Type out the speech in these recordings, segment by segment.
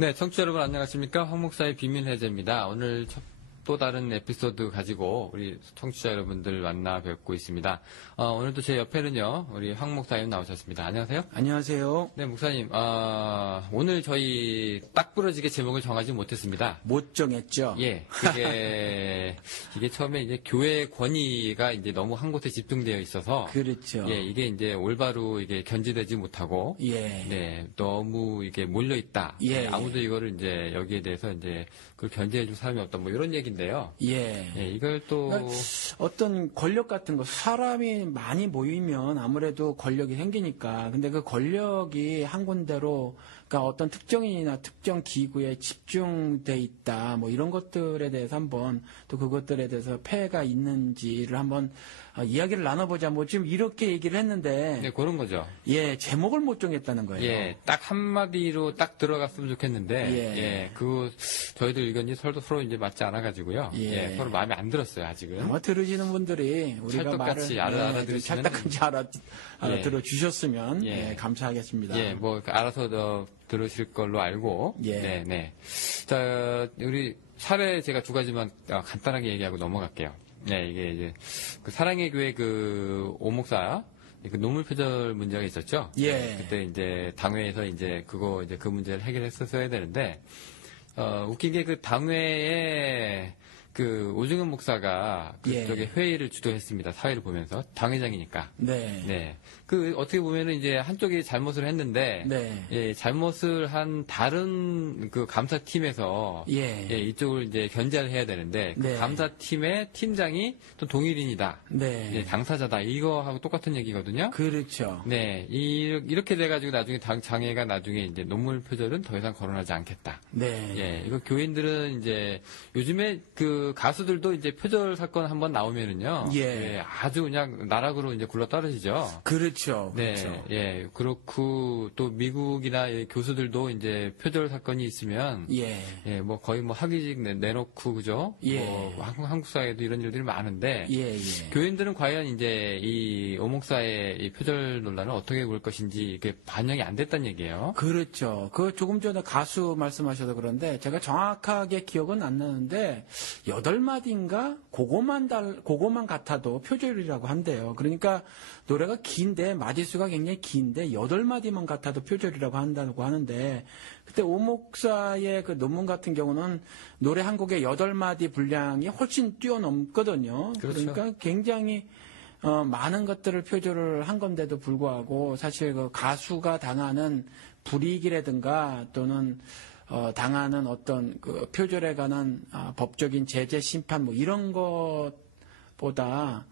네, 청취자 여러분 안녕하십니까? 황 목사의 비밀해제입니다. 오늘 또 다른 에피소드 가지고 우리 청취자 여러분들 만나 뵙고 있습니다. 오늘도 제 옆에는요, 우리 황 목사님 나오셨습니다. 안녕하세요. 안녕하세요. 네, 목사님, 오늘 저희 딱 부러지게 제목을 정하지 못했습니다. 못 정했죠? 예, 이게 처음에 이제 교회 권위가 이제 너무 한 곳에 집중되어 있어서. 그렇죠. 예, 이게 이제 올바로 이게 견지되지 못하고. 예. 네, 너무 이게 몰려있다. 예. 네, 아무도 이거를 이제 여기에 대해서 이제 그걸 견제해줄 사람이 없다. 뭐 이런 얘기인데요. 예. 예, 이걸 또. 그러니까 어떤 권력 같은 거, 사람이 많이 모이면 아무래도 권력이 생기니까. 근데 그 권력이 한 군데로, 그러니까 어떤 특정인이나 특정 기구에 집중돼 있다. 뭐 이런 것들에 대해서 한번 또 그것들에 대해서 폐해가 있는지를 한번 이야기를 나눠보자. 뭐 지금 이렇게 얘기를 했는데. 네, 그런 거죠. 예, 제목을 못 정했다는 거예요. 예, 딱 한마디로 딱 들어갔으면 좋겠는데. 예. 저희들 의견이 서로 이제 맞지 않아가지고요. 예. 서로 마음에 안 들었어요, 아직은. 아마 들으시는 분들이 우리가 찰떡같이 말을 알아들으시면. 찰떡같이 알아들어주셨으면 예. 감사하겠습니다. 예, 뭐 알아서 들으실 걸로 알고. 예. 네. 자, 우리 사례 제가 두 가지만 간단하게 얘기하고 넘어갈게요. 네, 이게 이제 그 사랑의 교회 그 오목사 그 노물 표절 문제가 있었죠. 예. 그때 이제 당회에서 이제 그 문제를 해결했었어야 되는데 웃긴 게 그 당회에 그 오중현 목사가 그쪽에 예. 회의를 주도했습니다. 사회를 보면서 당회장이니까. 네. 네. 그 어떻게 보면은 이제 한쪽이 잘못을 했는데 네. 예, 잘못을 한 다른 그 감사팀에서 예. 이쪽을 이제 견제를 해야 되는데 그 네. 감사팀의 팀장이 또 동일인이다. 네. 예, 당사자다. 이거하고 똑같은 얘기거든요. 그렇죠. 네. 이렇게 돼 가지고 나중에 장애가 나중에 이제 논문 표절은 더 이상 거론하지 않겠다. 네. 예. 이거 교인들은 이제 요즘에 그 가수들도 이제 표절 사건 한번 나오면은요. 예. 아주 그냥 나락으로 이제 굴러 떨어지죠. 그렇죠. 네, 그렇죠. 예, 그렇고 또 미국이나 교수들도 이제 표절 사건이 있으면 예. 예, 뭐 거의 뭐 학위직 내놓고 그죠? 예. 뭐 한국 사회에도 이런 일들이 많은데 예. 예. 교인들은 과연 이제 이 오목사의 이 표절 논란을 어떻게 볼 것인지 이게 반영이 안 됐다는 얘기예요. 그렇죠. 그 조금 전에 가수 말씀하셔서 그런데 제가 정확하게 기억은 안 나는데 8마디인가 그거만 같아도 표절이라고 한대요. 그러니까 노래가 긴데 마디수가 굉장히 긴데 8마디만 같아도 표절이라고 한다고 하는데 그때 오 목사의 그 논문 같은 경우는 노래 한 곡의 8마디 분량이 훨씬 뛰어넘거든요. 그렇죠. 그러니까 굉장히 많은 것들을 표절을 한 건데도 불구하고 사실 그 가수가 당하는 불이익이라든가 또는 당하는 어떤 그 표절에 관한 법적인 제재 심판 뭐 이런 것보다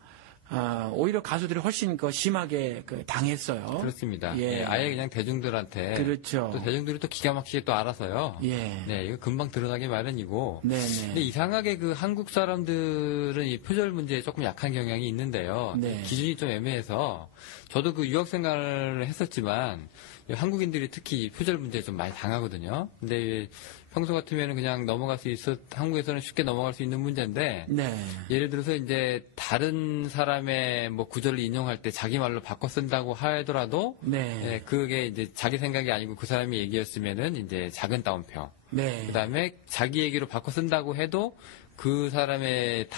오히려 가수들이 훨씬 심하게 당했어요. 그렇습니다. 예. 예, 아예 그냥 대중들한테 그렇죠. 또 대중들이 또 기가 막히게 또 알아서요. 예. 네, 이거 금방 드러나기 마련이고. 네네. 근데 이상하게 그 한국 사람들은 이 표절 문제에 조금 약한 경향이 있는데요. 네. 기준이 좀 애매해서 저도 그 유학 생활을 했었지만 한국인들이 특히 이 표절 문제에 좀 많이 당하거든요. 근데 평소 같으면 그냥 넘어갈 수 한국에서는 쉽게 넘어갈 수 있는 문제인데 네. 예를 들어서 이제 다른 사람의 뭐 구절을 인용할 때 자기 말로 바꿔 쓴다고 하더라도 네. 예, 그게 이제 자기 생각이 아니고 그 사람이 얘기였으면은 이제 작은 따옴표. 네. 그다음에 자기 얘기로 바꿔 쓴다고 해도 그 사람의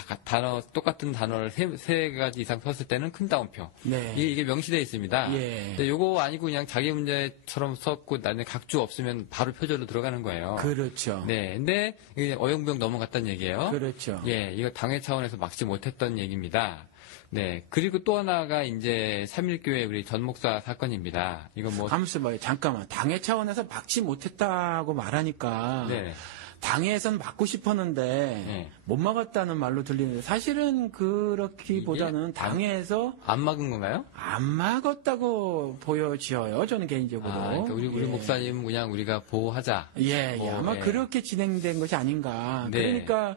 똑같은 단어를 세 가지 이상 썼을 때는 큰 따옴표. 네. 이게 명시되어 있습니다. 예. 근데 요거 아니고 그냥 자기 문제처럼 썼고 나는 각주 없으면 바로 표절로 들어가는 거예요. 그렇죠. 네. 근데 이게 어영부영 넘어갔다는 얘기예요. 그렇죠. 예, 이거 당회 차원에서 막지 못했던 얘기입니다. 네. 그리고 또 하나가 이제 3.1교회 우리 전 목사 사건입니다. 이거 뭐. 가만있어 봐요. 잠깐만. 당회 차원에서 막지 못했다고 말하니까. 네. 당회에선 막고 싶었는데 네. 못 막았다는 말로 들리는데 사실은 그렇기보다는 당회에서 안 막은 건가요? 안 막았다고 보여지어요. 저는 개인적으로. 그러니까 우리 예. 목사님 그냥 우리가 보호하자. 예, 아마 예. 그렇게 진행된 것이 아닌가. 네. 그러니까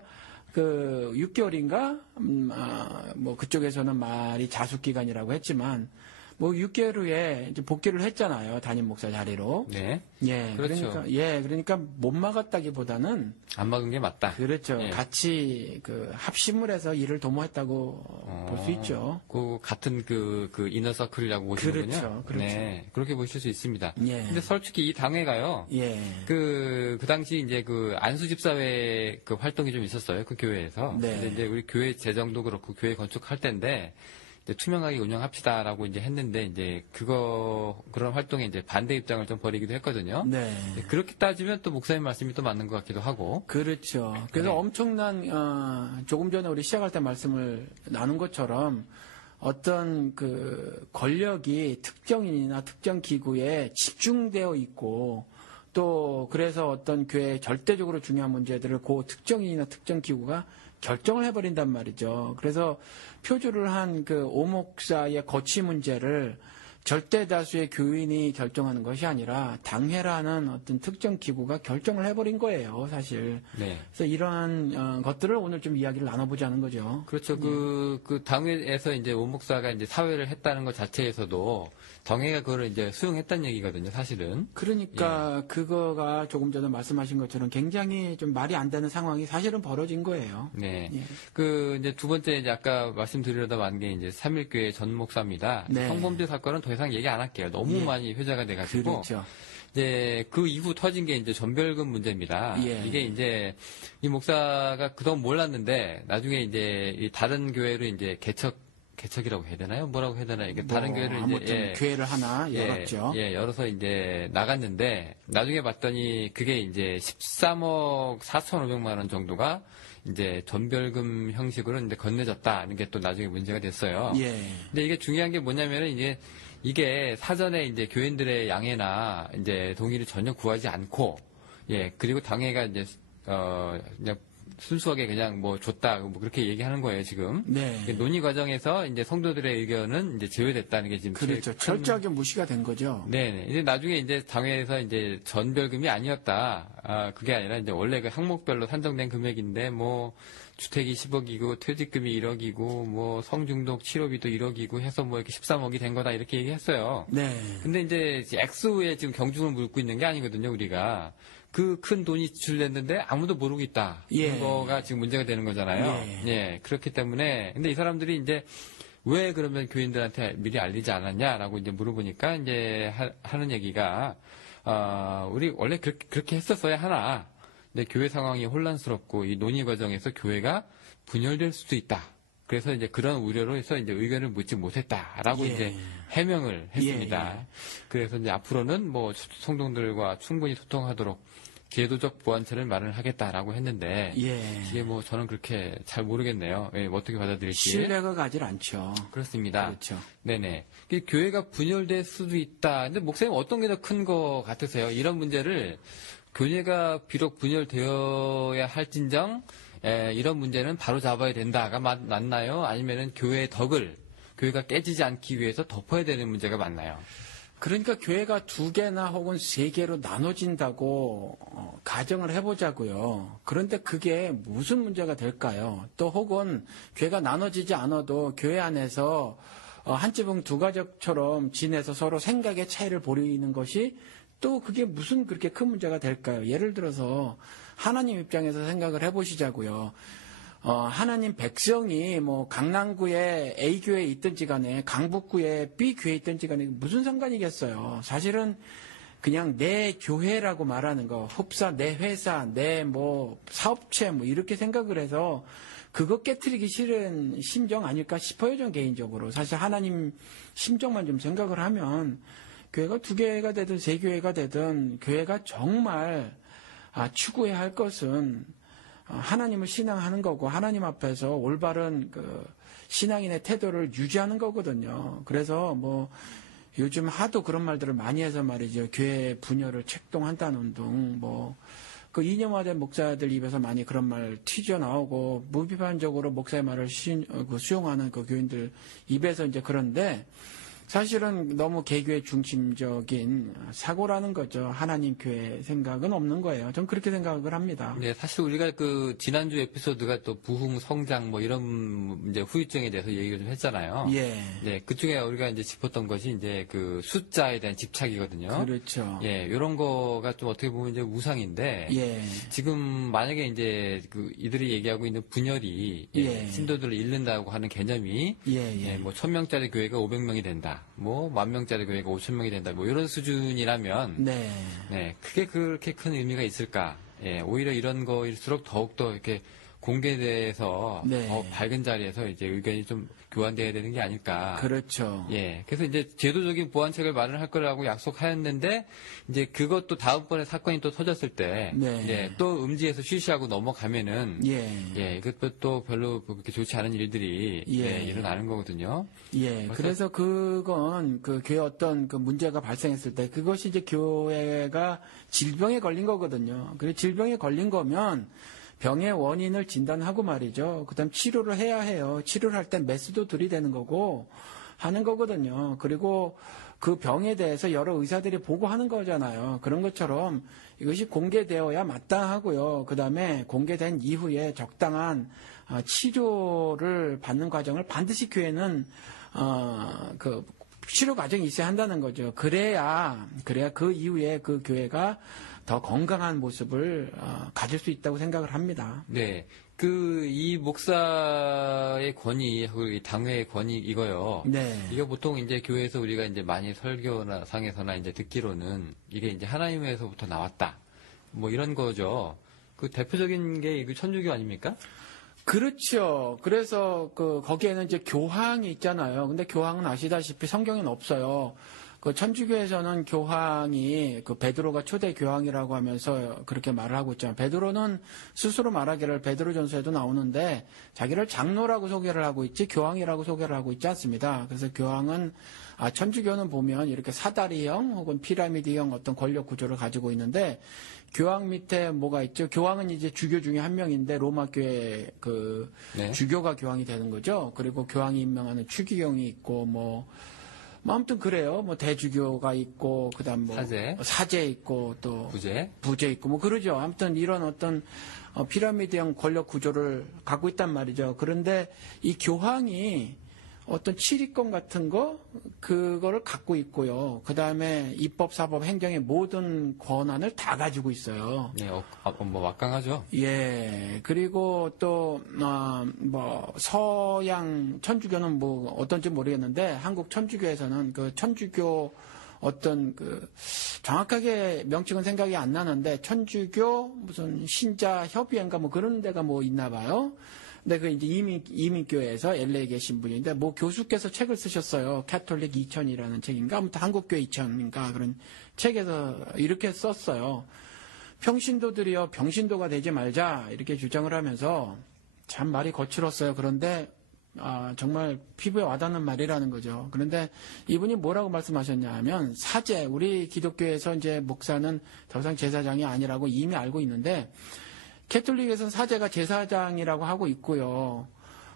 그 6개월인가 뭐 그쪽에서는 말이 자숙 기간이라고 했지만 뭐 6개월 후에 이제 복귀를 했잖아요. 담임 목사 자리로. 네. 예. 그렇죠. 그러니까 못 막았다기보다는 안 막은 게 맞다. 그렇죠. 예. 같이 합심을 해서 일을 도모했다고 볼 수 있죠. 그 같은 그 이너서클이라고 보시는군요. 그렇죠. 네. 그렇게 보실 수 있습니다. 예. 근데 솔직히 이 당회가요. 예. 그 당시 이제 그 안수집사회 그 활동이 좀 있었어요. 그 교회에서. 네. 근데 이제 우리 교회 재정도 그렇고 교회 건축할 때인데 이제 투명하게 운영합시다라고 이제 했는데 이제 그런 활동에 이제 반대 입장을 좀 벌이기도 했거든요. 네. 그렇게 따지면 또 목사님 말씀이 또 맞는 것 같기도 하고. 그렇죠. 그래서 네. 엄청난 조금 전에 우리 시작할 때 말씀을 나눈 것처럼 어떤 그 권력이 특정인이나 특정 기구에 집중되어 있고 또 그래서 어떤 교회에 절대적으로 중요한 문제들을 그 특정인이나 특정 기구가 결정을 해버린단 말이죠. 그래서 표주를 한 그 오목사의 거취 문제를 절대 다수의 교인이 결정하는 것이 아니라 당회라는 어떤 특정 기구가 결정을 해버린 거예요, 사실. 네. 그래서 이러한 것들을 오늘 좀 이야기를 나눠보자는 거죠. 그렇죠. 그 당회에서 이제 오 목사가 이제 사회를 했다는 것 자체에서도 당회가 그거를 이제 수용했다는 얘기거든요, 사실은. 그러니까 그거가 조금 전에 말씀하신 것처럼 굉장히 좀 말이 안 되는 상황이 사실은 벌어진 거예요. 네. 예. 그 이제 두 번째 이제 아까 말씀드리려다 만 게 이제 삼일교회 전 목사입니다. 네. 성범죄 사건은 더 이상 얘기 안 할게요. 너무 예. 많이 회자가 돼가지고. 그렇죠. 이제 그 이후 터진 게 이제 전별금 문제입니다. 예. 이게 이제 이 목사가 그동안 몰랐는데 나중에 이제 이 다른 교회로 이제 개척이라고 해야 되나요? 뭐라고 해야 되나? 이게 다른 교회를 아무튼 이제 교회를 하나 열었죠. 열어서 이제 나갔는데 나중에 봤더니 그게 이제 13억 4,500만 원 정도가 이제 전별금 형식으로 이제 건네졌다는 게 또 나중에 문제가 됐어요. 예. 근데 이게 중요한 게 뭐냐면은 이게 사전에 이제 교인들의 양해나 이제 동의를 전혀 구하지 않고 그리고 당회가 이제 그냥 순수하게 그냥 뭐 줬다 뭐 그렇게 얘기하는 거예요 지금. 네. 논의 과정에서 이제 성도들의 의견은 이제 제외됐다는 게 지금 그렇죠. 제일 큰- 철저하게 무시가 된 거죠. 네네. 이제 나중에 이제 당회에서 이제 전별금이 아니었다. 그게 아니라 이제 원래 그 항목별로 산정된 금액인데 뭐 주택이 10억이고 퇴직금이 1억이고 뭐 성중독 치료비도 1억이고 해서 뭐 이렇게 13억이 된 거다 이렇게 얘기했어요. 네. 근데 이제 액수에 지금 경중을 묻고 있는 게 아니거든요, 우리가. 그 큰 돈이 지출됐는데 아무도 모르고 있다. 예. 그거가 지금 문제가 되는 거잖아요. 그렇기 때문에. 근데 이 사람들이 이제 왜 그러면 교인들한테 미리 알리지 않았냐라고 이제 물어보니까 이제 하는 얘기가, 우리 원래 그렇게 했었어야 하나. 근데 교회 상황이 혼란스럽고 이 논의 과정에서 교회가 분열될 수도 있다. 그래서 이제 그런 우려로 해서 이제 의견을 묻지 못했다라고 예. 이제 해명을 했습니다. 예. 그래서 이제 앞으로는 뭐 성도들과 충분히 소통하도록 제도적 보완책을 마련하겠다라고 했는데 예. 이게 뭐 저는 그렇게 잘 모르겠네요. 뭐 어떻게 받아들일지. 신뢰가 가질 않죠. 그렇습니다. 그렇죠. 네네. 교회가 분열될 수도 있다. 근데 목사님 어떤 게 더 큰 거 같으세요? 이런 문제를 교회가 비록 분열되어야 할진정 이런 문제는 바로 잡아야 된다가 맞나요? 아니면은 교회의 덕을 교회가 깨지지 않기 위해서 덮어야 되는 문제가 맞나요? 그러니까 교회가 2개나 혹은 3개로 나눠진다고 가정을 해보자고요. 그런데 그게 무슨 문제가 될까요? 또 혹은 교회가 나눠지지 않아도 교회 안에서 한 지붕 두 가족처럼 지내서 서로 생각의 차이를 벌이는 것이 또 그게 무슨 그렇게 큰 문제가 될까요? 예를 들어서 하나님 입장에서 생각을 해보시자고요. 하나님 백성이 뭐 강남구에 A 교회에 있든지 간에 강북구에 B 교회에 있든지 간에 무슨 상관이겠어요. 사실은 그냥 내 교회라고 말하는 거, 흡사, 내 회사, 내 뭐 사업체 뭐 이렇게 생각을 해서 그거 깨트리기 싫은 심정 아닐까 싶어요, 전 개인적으로. 사실 하나님 심정만 좀 생각을 하면 교회가 2개가 되든 3교회가 되든 교회가 정말 추구해야 할 것은 하나님을 신앙하는 거고 하나님 앞에서 올바른 그 신앙인의 태도를 유지하는 거거든요. 그래서 뭐 요즘 하도 그런 말들을 많이 해서 말이죠. 교회 분열을 책동한다는 등 뭐 그 이념화된 목사들 입에서 많이 그런 말 튀져 나오고 무비판적으로 목사의 말을 수용하는 그 교인들 입에서 이제 그런데 사실은 너무 개교의 중심적인 사고라는 거죠. 하나님 교회 생각은 없는 거예요. 전 그렇게 생각을 합니다. 네, 사실 우리가 그 지난주 에피소드가 또 부흥, 성장 뭐 이런 이제 후유증에 대해서 얘기를 좀 했잖아요. 예. 네, 그중에 우리가 이제 짚었던 것이 이제 그 숫자에 대한 집착이거든요. 그렇죠. 예, 이런 거가 좀 어떻게 보면 이제 우상인데 예. 지금 만약에 이제 그 이들이 얘기하고 있는 분열이 예. 신도들을 잃는다고 하는 개념이 예. 뭐 1000명짜리 교회가 500명이 된다. 뭐 10,000명짜리 교회가 5,000명이 된다. 뭐 이런 수준이라면 네. 네, 그게 그렇게 큰 의미가 있을까? 예, 오히려 이런 거일수록 더욱더 이렇게 공개돼서 네. 더 밝은 자리에서 이제 의견이 좀 교환돼야 되는 게 아닐까. 그렇죠. 예, 그래서 이제 제도적인 보완책을 마련할 거라고 약속하였는데 이제 그것도 다음번에 사건이 또 터졌을 때 네. 예, 또 음지에서 쉬쉬하고 넘어가면은 예. 이것도 또 별로 그렇게 좋지 않은 일들이 예. 일어나는 거거든요. 예. 그래서 그건 그 교회 어떤 그 문제가 발생했을 때 그것이 이제 교회가 질병에 걸린 거거든요. 그리고 질병에 걸린 거면 병의 원인을 진단하고 말이죠. 그다음 치료를 해야 해요. 치료를 할 때 메스도 들이대는 거고 하는 거거든요. 그리고 그 병에 대해서 여러 의사들이 보고하는 거잖아요. 그런 것처럼 이것이 공개되어야 마땅하고요. 그다음에 공개된 이후에 적당한 치료를 받는 과정을 반드시 교회는 그 치료 과정이 있어야 한다는 거죠. 그래야 그 이후에 그 교회가 더 건강한 모습을 가질 수 있다고 생각을 합니다. 네. 이 목사의 권위하고 이 당회의 권위 이거요. 네. 이게 보통 이제 교회에서 우리가 이제 많이 설교나 상에서나 이제 듣기로는 이게 이제 하나님에서부터 나왔다. 뭐 이런 거죠. 그 대표적인 게 이거 천주교 아닙니까? 그렇죠. 그래서 거기에는 이제 교황이 있잖아요. 근데 교황은 아시다시피 성경에는 없어요. 그 천주교에서는 교황이 그 베드로가 초대 교황이라고 하면서 그렇게 말을 하고 있잖아요. 베드로는 스스로 말하기를 베드로전서에도 나오는데 자기를 장로라고 소개를 하고 있지 교황이라고 소개를 하고 있지 않습니다. 그래서 교황은 천주교는 보면 이렇게 사다리형 혹은 피라미드형 어떤 권력 구조를 가지고 있는데 교황 밑에 뭐가 있죠? 교황은 이제 주교 중에 한 명인데 로마 교회 네. 주교가 교황이 되는 거죠. 그리고 교황이 임명하는 추기경이 있고 뭐 아무튼 그래요. 뭐 대주교가 있고 그다음 뭐 사제 있고 또 부제 있고 뭐 그러죠. 아무튼 이런 어떤 피라미드형 권력 구조를 갖고 있단 말이죠. 그런데 이 교황이 어떤 치리권 같은 그거를 갖고 있고요. 그 다음에 입법, 사법, 행정의 모든 권한을 다 가지고 있어요. 네, 뭐 막강하죠. 예. 그리고 또, 서양 천주교는 뭐 어떤지 모르겠는데 한국 천주교에서는 그 천주교 어떤 정확하게 명칭은 생각이 안 나는데 천주교 무슨 신자 협의회인가 뭐 그런 데가 뭐 있나 봐요. 근데 그 이제 이민교회에서 LA에 계신 분인데 뭐 교수께서 책을 쓰셨어요. 캐톨릭 2000이라는 책인가 아무튼 한국교회 2000인가 그런 책에서 이렇게 썼어요. 평신도들이여 병신도가 되지 말자 이렇게 주장을 하면서 참 말이 거칠었어요. 그런데 정말 피부에 와닿는 말이라는 거죠. 그런데 이분이 뭐라고 말씀하셨냐 하면 사제 우리 기독교에서 이제 목사는 더 이상 제사장이 아니라고 이미 알고 있는데 캐톨릭에서는 사제가 제사장이라고 하고 있고요.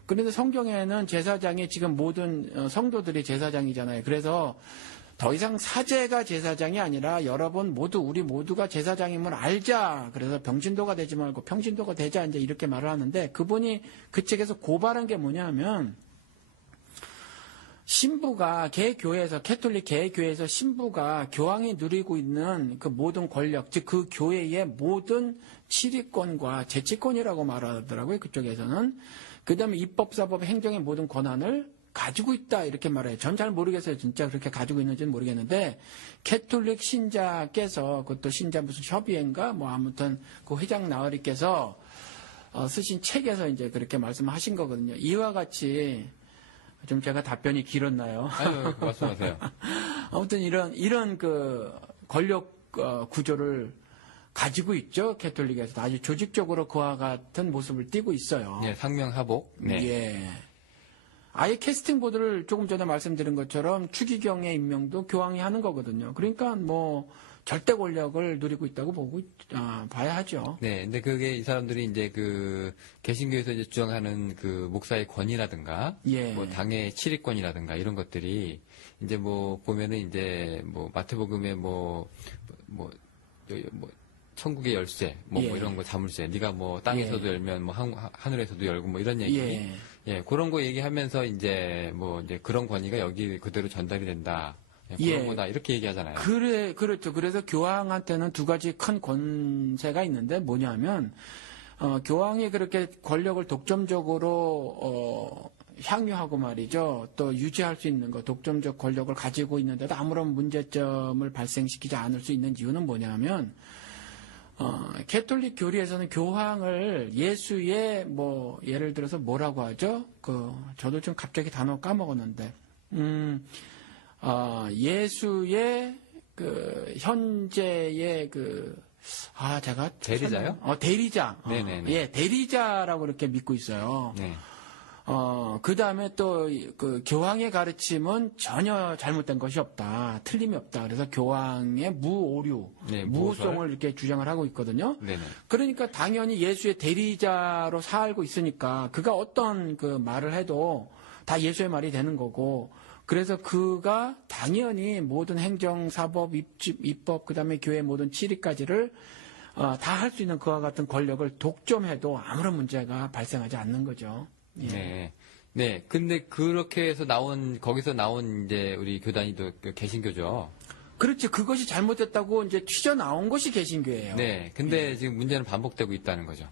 그런데 성경에는 제사장이 지금 모든 성도들이 제사장이잖아요. 그래서 더 이상 사제가 제사장이 아니라 여러분 우리 모두가 제사장임을 알자. 그래서 병신도가 되지 말고 평신도가 되자. 이제 이렇게 말을 하는데 그분이 그 책에서 고발한 게 뭐냐면 신부가 개교회에서 캐톨릭 개교회에서 신부가 교황이 누리고 있는 그 모든 권력, 즉 그 교회의 모든 치리권과 재치권이라고 말하더라고요. 그쪽에서는. 그다음에 입법, 사법, 행정의 모든 권한을 가지고 있다 이렇게 말해요. 전 잘 모르겠어요. 진짜 그렇게 가지고 있는지는 모르겠는데 캐톨릭 신자께서 그것도 신자 무슨 협의회인가 뭐 아무튼 그 회장 나으리께서 쓰신 책에서 이제 그렇게 말씀하신 거거든요. 이와 같이 좀 제가 답변이 길었나요? 아유, 말씀하세요. 아무튼 이런 그 권력 구조를 가지고 있죠. 캐톨릭에서 아주 조직적으로 그와 같은 모습을 띠고 있어요. 네, 상명하복. 네. 예. 아예 캐스팅 보드를 조금 전에 말씀드린 것처럼 추기경의 임명도 교황이 하는 거거든요. 그러니까 뭐 절대 권력을 누리고 있다고 봐야 하죠. 네, 근데 그게 이 사람들이 이제 그 개신교에서 이제 주장하는 그 목사의 권위라든가, 예. 뭐 당의 치리권이라든가 이런 것들이 이제 뭐 보면은 이제 뭐 마태복음에 뭐 천국의 열쇠, 뭐 예. 이런 거 자물쇠, 네가 뭐 땅에서도 열면 뭐 하늘에서도 열고 뭐 이런 얘기, 예. 그런 거 얘기하면서 이제 뭐 이제 그런 권위가 여기 그대로 전달이 된다. 그런 거다 이렇게 얘기하잖아요. 그렇죠. 그래서 교황한테는 두 가지 큰 권세가 있는데 뭐냐면 교황이 그렇게 권력을 독점적으로 향유하고 말이죠. 또 유지할 수 있는 거, 독점적 권력을 가지고 있는데도 아무런 문제점을 발생시키지 않을 수 있는 이유는 뭐냐면 캐톨릭 교리에서는 교황을 예수의 뭐 예를 들어서 뭐라고 하죠? 저도 좀 갑자기 단어 까먹었는데. 예수의 현재의 제가 대리자요? 대리자. 네네네. 예, 대리자라고 이렇게 믿고 있어요. 네. 그 다음에 또 교황의 가르침은 전혀 잘못된 것이 없다. 틀림이 없다. 그래서 교황의 무오류, 네, 무호성을 이렇게 주장을 하고 있거든요. 네네. 그러니까 당연히 예수의 대리자로 살고 있으니까 그가 어떤 말을 해도 다 예수의 말이 되는 거고, 그래서 그가 당연히 모든 행정, 사법, 입법, 그다음에 교회 모든 치리까지를 다 할 수 있는 그와 같은 권력을 독점해도 아무런 문제가 발생하지 않는 거죠. 예. 네. 네. 근데 그렇게 해서 거기서 나온 이제 우리 교단이 또 개신교죠. 그렇지. 그것이 잘못됐다고 이제 튀어나온 것이 개신교예요. 네. 근데 지금 문제는 반복되고 있다는 거죠.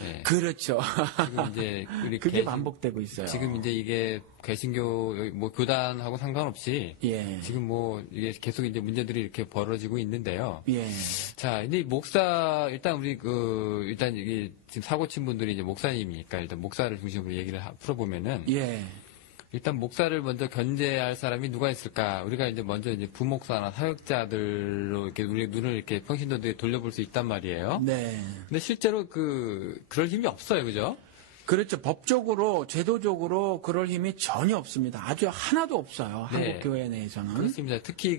네. 그렇죠. 지금 이제 우리 그게 반복되고 있어요. 지금 이제 이게 개신교 뭐 교단하고 상관없이 예. 지금 뭐 이게 계속 이제 문제들이 이렇게 벌어지고 있는데요. 예. 자, 근데 일단 우리 일단 이게 지금 사고 친 분들이 이제 목사님이니까 일단 목사를 중심으로 얘기를 풀어보면은 예. 일단 목사를 먼저 견제할 사람이 누가 있을까? 우리가 이제 먼저 이제 부목사나 사역자들로 이렇게 우리 눈을 이렇게 평신도들이 돌려볼 수 있단 말이에요. 네. 근데 실제로 그럴 힘이 없어요, 그죠? 그렇죠. 법적으로, 제도적으로 그럴 힘이 전혀 없습니다. 아주 하나도 없어요. 네. 한국 교회 내에서는. 그렇습니다. 특히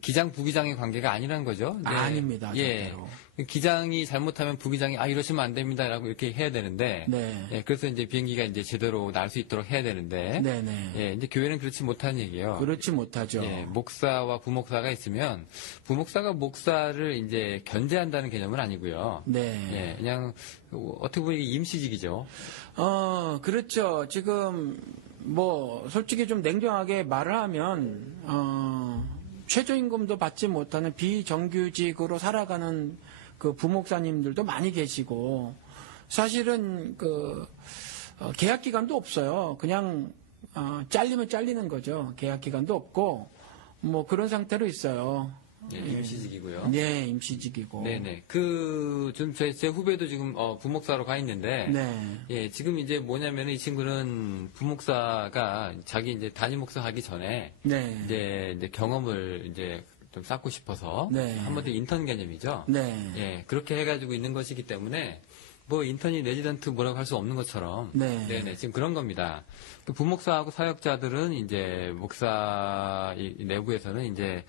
기장 부기장의 관계가 아니라는 거죠. 네. 아닙니다. 예. 절대로. 기장이 잘못하면 부기장이 이러시면 안 됩니다라고 이렇게 해야 되는데, 네. 예, 그래서 이제 비행기가 이제 제대로 날 수 있도록 해야 되는데, 네네. 예, 이제 교회는 그렇지 못한 얘기예요. 그렇지 못하죠. 예, 목사와 부목사가 있으면 부목사가 목사를 이제 견제한다는 개념은 아니고요. 네. 예, 그냥 어떻게 보면 이게 임시직이죠. 그렇죠. 지금 솔직히 좀 냉정하게 말을 하면 최저임금도 받지 못하는 비정규직으로 살아가는 부목사님들도 많이 계시고, 사실은 계약 기간도 없어요. 그냥 잘리면 잘리는 거죠. 계약 기간도 없고 그런 상태로 있어요. 예, 임시직이고요. 네, 임시직이고. 네네. 제 후배도 지금, 부목사로 가 있는데. 네. 예, 지금 이제 뭐냐면 이 친구는 부목사가 자기 이제 담임 목사 하기 전에. 네. 이제 경험을 이제 좀 쌓고 싶어서. 네. 한마디 인턴 개념이죠. 네. 예, 그렇게 해가지고 있는 것이기 때문에. 인턴이 레지던트 뭐라고 할 수 없는 것처럼. 네. 네네, 지금 그런 겁니다. 부목사하고 사역자들은 이제 목사 내부에서는 이제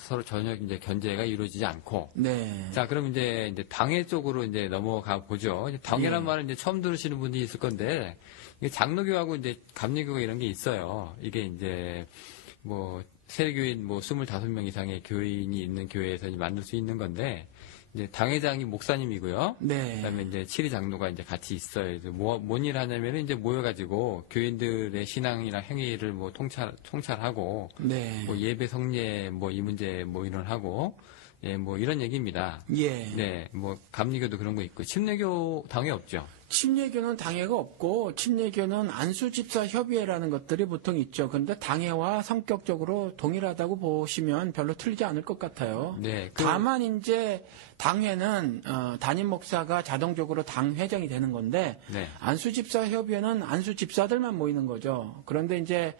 서로 전혀 이제 견제가 이루어지지 않고. 네. 자, 그럼 이제 당회 쪽으로 이제 넘어가 보죠. 이제 당회란 예. 말은 이제 처음 들으시는 분이 있을 건데, 이게 장로교하고 이제 감리교가 이런 게 있어요. 이게 이제 세례교인 25명 이상의 교인이 있는 교회에서 만들 수 있는 건데, 이제 당회장이 목사님이고요. 네. 그다음에 이제 치리 장로가 이제 같이 있어요. 뭔 일 하냐면은 이제 모여가지고 교인들의 신앙이나 행위를 통찰하고, 네. 예배 성례 이 문제 의논하고, 예, 이런 얘기입니다. 예. 네, 감리교도 그런 거 있고, 침례교 당회 없죠. 침례교는 당회가 없고, 침례교는 안수집사협의회라는 것들이 보통 있죠. 그런데 당회와 성격적으로 동일하다고 보시면 별로 틀리지 않을 것 같아요. 네, 다만 이제 당회는 담임 목사가 자동적으로 당회장이 되는 건데, 네. 안수집사협의회는 안수집사들만 모이는 거죠. 그런데 이제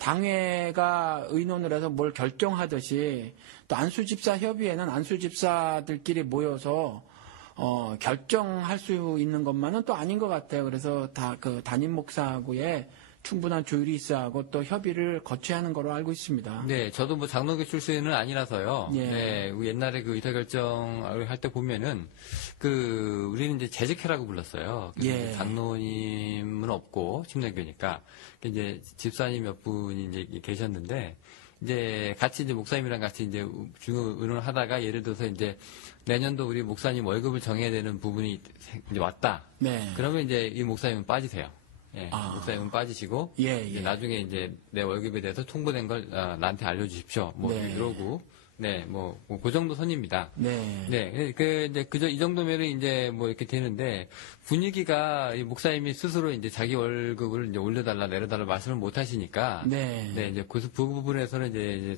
당회가 의논을 해서 뭘 결정하듯이 또 안수집사협의회는 안수집사들끼리 모여서 결정할 수 있는 것만은 또 아닌 것 같아요. 그래서 다 담임 목사하고의 충분한 조율이 있어야 하고 또 협의를 거쳐야 하는 거로 알고 있습니다. 네, 저도 뭐 장로교 출신은 아니라서요. 예. 네, 우리 옛날에 그 의사결정을 할 때 보면은 우리는 이제 재직회라고 불렀어요. 그래서 예. 이제 장로님은 없고 침례교니까 이제 집사님 몇 분이 이제 계셨는데 이제 같이 이제 목사님이랑 같이 이제 중요 의논을 하다가 예를 들어서 이제 내년도 우리 목사님 월급을 정해야 되는 부분이 이제 왔다. 네. 그러면 이제 이 목사님은 빠지세요. 예, 아. 목사님은 빠지시고 예, 이제 예. 나중에 이제 내 월급에 대해서 통보된 걸 나한테 알려주십시오. 뭐 네. 이러고 네, 뭐 그 정도 선입니다. 네. 네, 이제 그저 이 정도면은 이제 뭐 이렇게 되는데 분위기가 이 목사님이 스스로 이제 자기 월급을 이제 올려달라 내려달라 말씀을 못 하시니까 네. 네, 이제 그 부분에서는 이제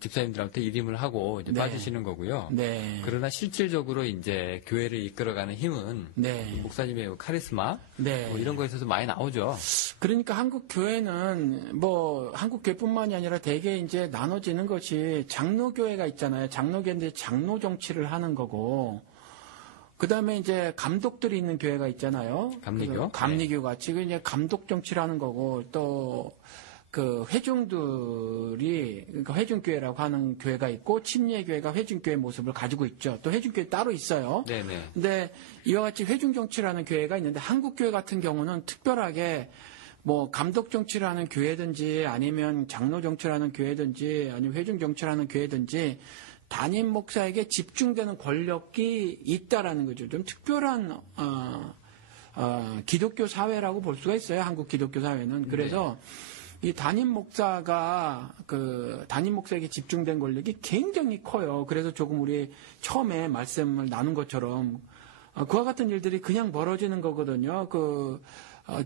집사님들한테 일임을 하고 이제 네. 빠지시는 거고요. 네. 그러나 실질적으로 이제 교회를 이끌어가는 힘은 네. 목사님의 카리스마 네. 뭐 이런 거에 있어서 많이 나오죠. 그러니까 한국 교회는 뭐 한국 교회뿐만이 아니라 대개 이제 나눠지는 것이 장로교회가 있잖아요. 장로교회인데 장로 정치를 하는 거고, 그 다음에 이제 감독들이 있는 교회가 있잖아요. 감리교? 감리교 같이 그 이제 감독 정치를 하는 거고, 또 그 회중들이 그러니까 회중교회라고 하는 교회가 있고 침례교회가 회중교회 모습을 가지고 있죠. 또 회중교회 따로 있어요. 네네. 근데 이와 같이 회중 정치라는 교회가 있는데 한국 교회 같은 경우는 특별하게 뭐 감독 정치를 하는 교회든지 아니면 장로 정치를 하는 교회든지 아니면 회중 정치를 하는 교회든지 담임 목사에게 집중되는 권력이 있다라는 거죠. 좀 특별한 기독교 사회라고 볼 수가 있어요. 한국 기독교 사회는. 그래서 이 담임 목사가 담임 목사에게 집중된 권력이 굉장히 커요. 그래서 조금 우리 처음에 말씀을 나눈 것처럼 그와 같은 일들이 그냥 벌어지는 거거든요.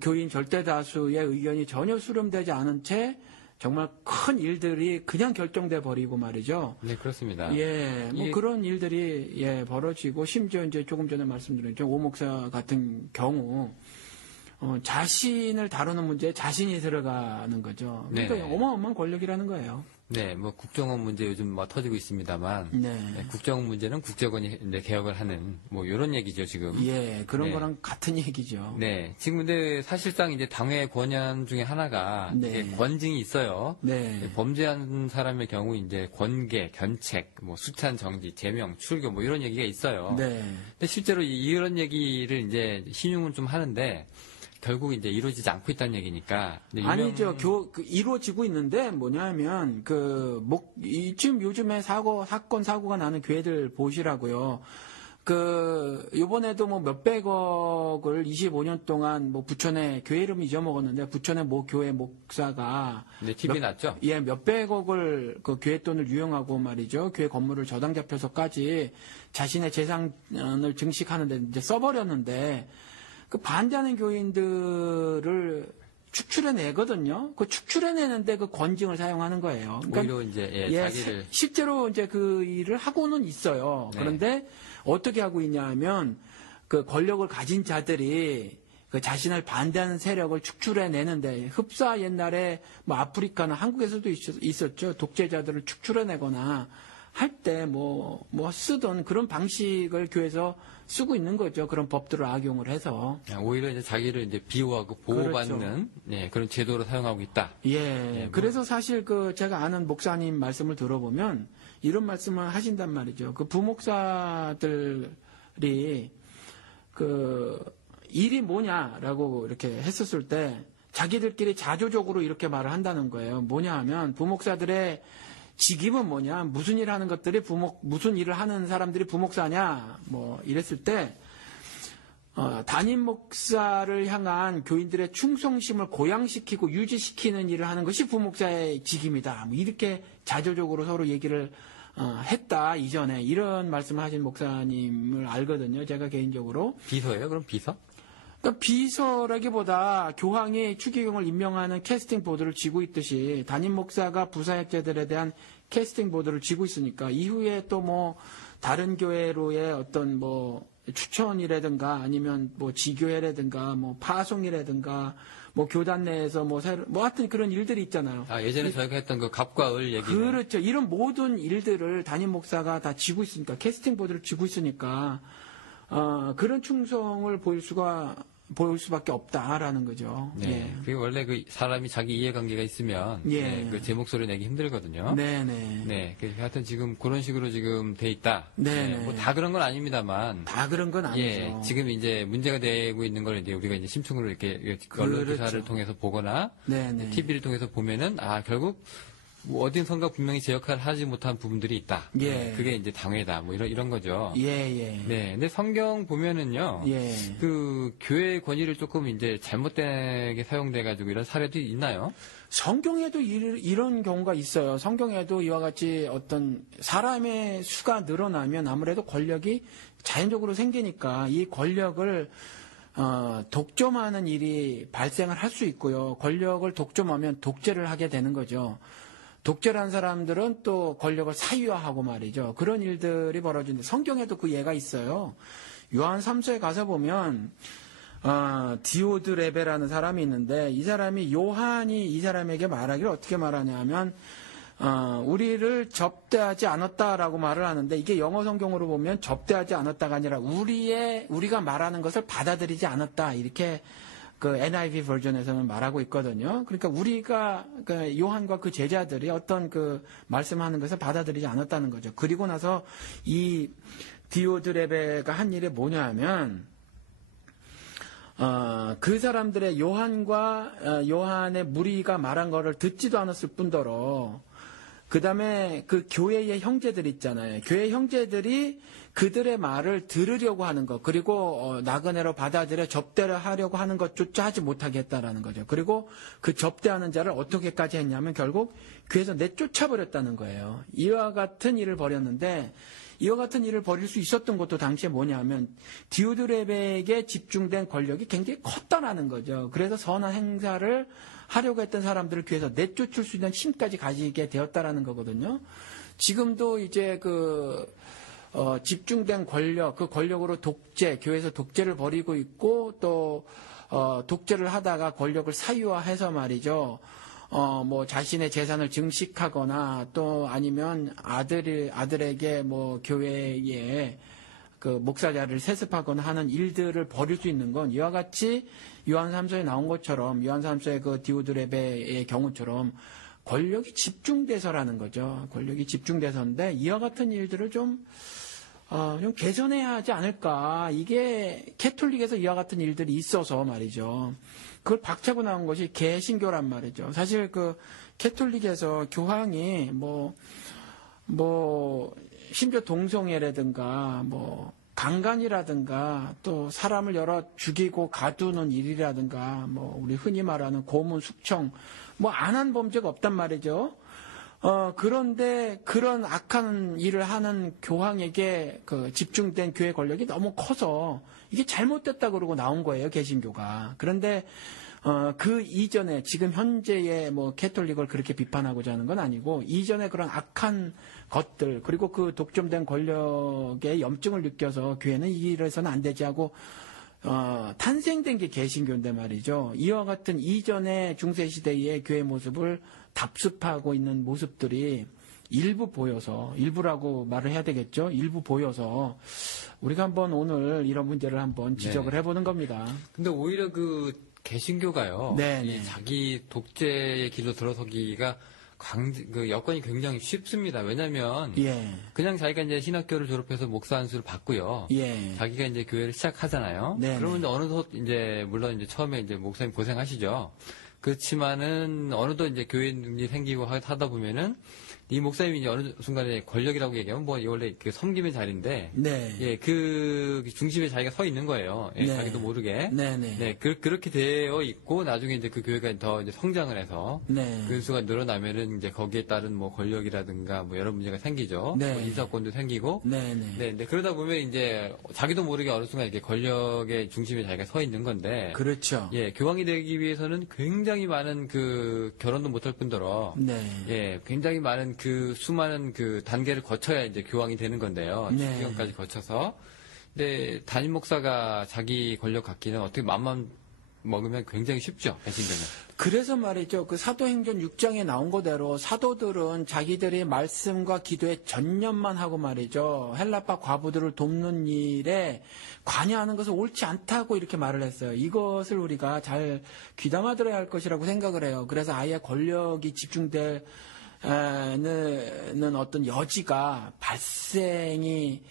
교인 절대 다수의 의견이 전혀 수렴되지 않은 채 정말 큰 일들이 그냥 결정돼 버리고 말이죠. 네, 그렇습니다. 예, 뭐 그런 일들이 벌어지고 심지어 이제 조금 전에 말씀드린 오 목사 같은 경우 자신을 다루는 문제에 자신이 들어가는 거죠. 그러니까 네네. 어마어마한 권력이라는 거예요. 네, 뭐 국정원 문제 요즘 뭐 터지고 있습니다만 네. 국정원 문제는 국정원이 이제 개혁을 하는 뭐 이런 얘기죠 지금. 예, 그런 네. 거랑 같은 얘기죠. 네, 지금 근데 사실상 이제 당의 권한 중에 하나가 네. 이게 권징이 있어요. 네. 범죄한 사람의 경우 이제 권계, 견책, 뭐 수찬 정지, 제명, 출교 뭐 이런 얘기가 있어요. 네. 근데 실제로 이런 얘기를 이제 신용은 좀 하는데 결국 이제 이루어지지 않고 있다는 얘기니까. 아니죠. 이루어지고 있는데 뭐냐면 지금 요즘에 사건 사고가 나는 교회들 보시라고요. 요번에도 뭐 몇백억을 25년 동안 뭐 부천에 교회 이름 잊어먹었는데 부천의 모 교회 목사가 네, TV 났죠? 예, 몇백억을 그 교회 돈을 유용하고 말이죠. 교회 건물을 저당 잡혀서까지 자신의 재산을 증식하는데 이제 써버렸는데 반대하는 교인들을 축출해내거든요. 그 축출해내는데 그 권징을 사용하는 거예요. 그러니까 오히려 이제 자기를 실제로 이제 그 일을 하고는 있어요. 네. 그런데 어떻게 하고 있냐 하면 그 권력을 가진 자들이 그 자신을 반대하는 세력을 축출해내는데 흡사 옛날에 뭐 아프리카나 한국에서도 있었죠. 독재자들을 축출해내거나 할 때 뭐 쓰던 그런 방식을 교회에서 쓰고 있는 거죠. 그런 법들을 악용을 해서. 오히려 이제 자기를 이제 비호하고 보호받는 그렇죠. 그런 제도로 사용하고 있다. 예. 그래서 사실 제가 아는 목사님 말씀을 들어보면 이런 말씀을 하신단 말이죠. 부목사들이 일이 뭐냐라고 이렇게 했었을 때 자기들끼리 자조적으로 이렇게 말을 한다는 거예요. 뭐냐 하면 부목사들의 직임은 뭐냐, 무슨 일을 하는 것들이 무슨 일을 하는 사람들이 부목사냐, 뭐 이랬을 때 담임 목사를 향한 교인들의 충성심을 고양시키고 유지시키는 일을 하는 것이 부목사의 직임이다. 뭐 이렇게 자조적으로 서로 얘기를 했다 이전에 이런 말씀을 하신 목사님을 알거든요. 제가 개인적으로. 비서예요? 그럼 비서? 그러니까 비서라기보다 교황이 추기경을 임명하는 캐스팅 보드를 쥐고 있듯이 담임 목사가 부사역자들에 대한 캐스팅 보드를 쥐고 있으니까 이후에 또 뭐 다른 교회로의 어떤 뭐 추천이라든가 아니면 뭐 지교회라든가 뭐 파송이라든가 뭐 교단 내에서 뭐 하여튼 그런 일들이 있잖아요. 예전에 저희가 했던 그 갑과 을 얘기. 그렇죠. 이런 모든 일들을 담임 목사가 다 쥐고 있으니까 캐스팅 보드를 쥐고 있으니까 그런 충성을 보일 수가 보일 수밖에 없다라는 거죠. 네. 예. 그게 원래 그 사람이 자기 이해관계가 있으면 예. 네, 그 제 목소리 내기 힘들거든요. 네네. 네. 하여튼 지금 그런 식으로 지금 돼 있다. 네네. 뭐 다 그런 건 아닙니다만. 다 그런 건 아니죠. 예, 지금 이제 문제가 되고 있는 걸 이제 우리가 이제 심층으로 이렇게 언론 그렇죠. 기사를 통해서 보거나 네네. TV를 통해서 보면은 결국 뭐 어딘선가 분명히 제 역할을 하지 못한 부분들이 있다. 예. 네, 그게 이제 당회다. 뭐 이런 거죠. 예, 예. 네, 근데 성경 보면은요. 예. 그 교회의 권위를 조금 이제 잘못되게 사용돼 가지고 이런 사례도 있나요? 성경에도 이런 경우가 있어요. 성경에도 이와 같이 어떤 사람의 수가 늘어나면 아무래도 권력이 자연적으로 생기니까 이 권력을 독점하는 일이 발생을 할 수 있고요. 권력을 독점하면 독재를 하게 되는 거죠. 독재를 한 사람들은 또 권력을 사유화하고 말이죠. 그런 일들이 벌어지는데 성경에도 그 예가 있어요. 요한 3서에 가서 보면 디오드레베라는 사람이 있는데 이 사람이 요한이 이 사람에게 말하기를 어떻게 말하냐면 우리를 접대하지 않았다라고 말을 하는데 이게 영어 성경으로 보면 접대하지 않았다가 아니라 우리가 말하는 것을 받아들이지 않았다 이렇게 그 NIV 버전에서는 말하고 있거든요. 그러니까 우리가 그 요한과 그 제자들이 어떤 그 말씀하는 것을 받아들이지 않았다는 거죠. 그리고 나서 이 디오드레베가 한 일이 뭐냐 하면 그 사람들의 요한과 요한의 무리가 말한 거를 듣지도 않았을 뿐더러 그 다음에 그 교회의 형제들 있잖아요. 교회 형제들이 그들의 말을 들으려고 하는 것, 그리고 나그네로 받아들여 접대를 하려고 하는 것조차 하지 못하게 했다라는 거죠. 그리고 그 접대하는 자를 어떻게까지 했냐면 결국 교회에서 내쫓아버렸다는 거예요. 이와 같은 일을 벌였는데 이와 같은 일을 벌일 수 있었던 것도 당시에 뭐냐면 디오드레베에게 집중된 권력이 굉장히 컸다라는 거죠. 그래서 선한 행사를 하려고 했던 사람들을 교회에서 내쫓을 수 있는 힘까지 가지게 되었다라는 거거든요. 지금도 이제 집중된 권력, 그 권력으로 교회에서 독재를 벌이고 있고 또 독재를 하다가 권력을 사유화해서 말이죠. 뭐 자신의 재산을 증식하거나 또 아니면 아들에게 뭐 교회에 그 목사자를 세습하거나 하는 일들을 벌일 수 있는 건 이와 같이 요한 3서에 나온 것처럼 요한 3서의 그 디오드레베의 경우처럼 권력이 집중돼서라는 거죠. 권력이 집중돼서인데 이와 같은 일들을 좀 개선해야 하지 않을까. 이게 캐톨릭에서 이와 같은 일들이 있어서 말이죠. 그걸 박차고 나온 것이 개신교란 말이죠. 사실 그 캐톨릭에서 교황이 심지어 동성애라든가 강간이라든가 또 사람을 여러 죽이고 가두는 일이라든가 우리 흔히 말하는 고문, 숙청 안 한 범죄가 없단 말이죠. 그런데 그런 악한 일을 하는 교황에게 그 집중된 교회 권력이 너무 커서 이게 잘못됐다 그러고 나온 거예요, 개신교가. 그런데 그 이전에 지금 현재의 캐톨릭을 그렇게 비판하고자 하는 건 아니고 이전에 그런 악한 것들 그리고 그 독점된 권력의 염증을 느껴서 교회는 이 일을 해서는 안 되지 하고 탄생된 게 개신교인데 말이죠. 이와 같은 이전의 중세시대의 교회 모습을 답습하고 있는 모습들이 일부 보여서, 일부라고 말을 해야 되겠죠. 일부 보여서 우리가 한번 오늘 이런 문제를 한번 지적을 해보는 겁니다. 근데 오히려 그 개신교가요. 네. 자기 독재의 길로 들어서기가 여건이 굉장히 쉽습니다. 왜냐면 그냥 자기가 이제 신학교를 졸업해서 목사 안수를 받고요. 자기가 이제 교회를 시작하잖아요. 그러면 어느덧 이제 물론 이제 처음에 이제 목사님 고생하시죠. 그렇지만은 어느덧 이제 교인이 생기고 하다 보면은 이 목사님이 이제 어느 순간에 권력이라고 얘기하면 원래 그 섬김의 자리인데 그 중심에 자기가 서 있는 거예요. 자기도 모르게. 그렇게 되어 있고 나중에 이제 그 교회가 더 이제 성장을 해서 그 수가 늘어나면은 이제 거기에 따른 권력이라든가 여러 문제가 생기죠. 인사권도 생기고. 그러다 보면 이제 자기도 모르게 어느 순간 이렇게 권력의 중심에 자기가 서 있는 건데. 그렇죠. 교황이 되기 위해서는 굉장히 많은 그 결혼도 못할 뿐더러. 굉장히 많은 그 수많은 그 단계를 거쳐야 이제 교황이 되는 건데요. 주기관까지 거쳐서. 근데 담임 목사가 자기 권력 갖기는 어떻게 맘만 먹으면 굉장히 쉽죠. 배신되면. 그래서 말이죠. 그 사도행전 6장에 나온 거대로 사도들은 자기들의 말씀과 기도에 전념만 하고 말이죠. 헬라파 과부들을 돕는 일에 관여하는 것은 옳지 않다고 이렇게 말을 했어요. 이것을 우리가 잘 귀담아 들어야 할 것이라고 생각을 해요. 그래서 아예 권력이 집중되는 어떤 여지가 발생이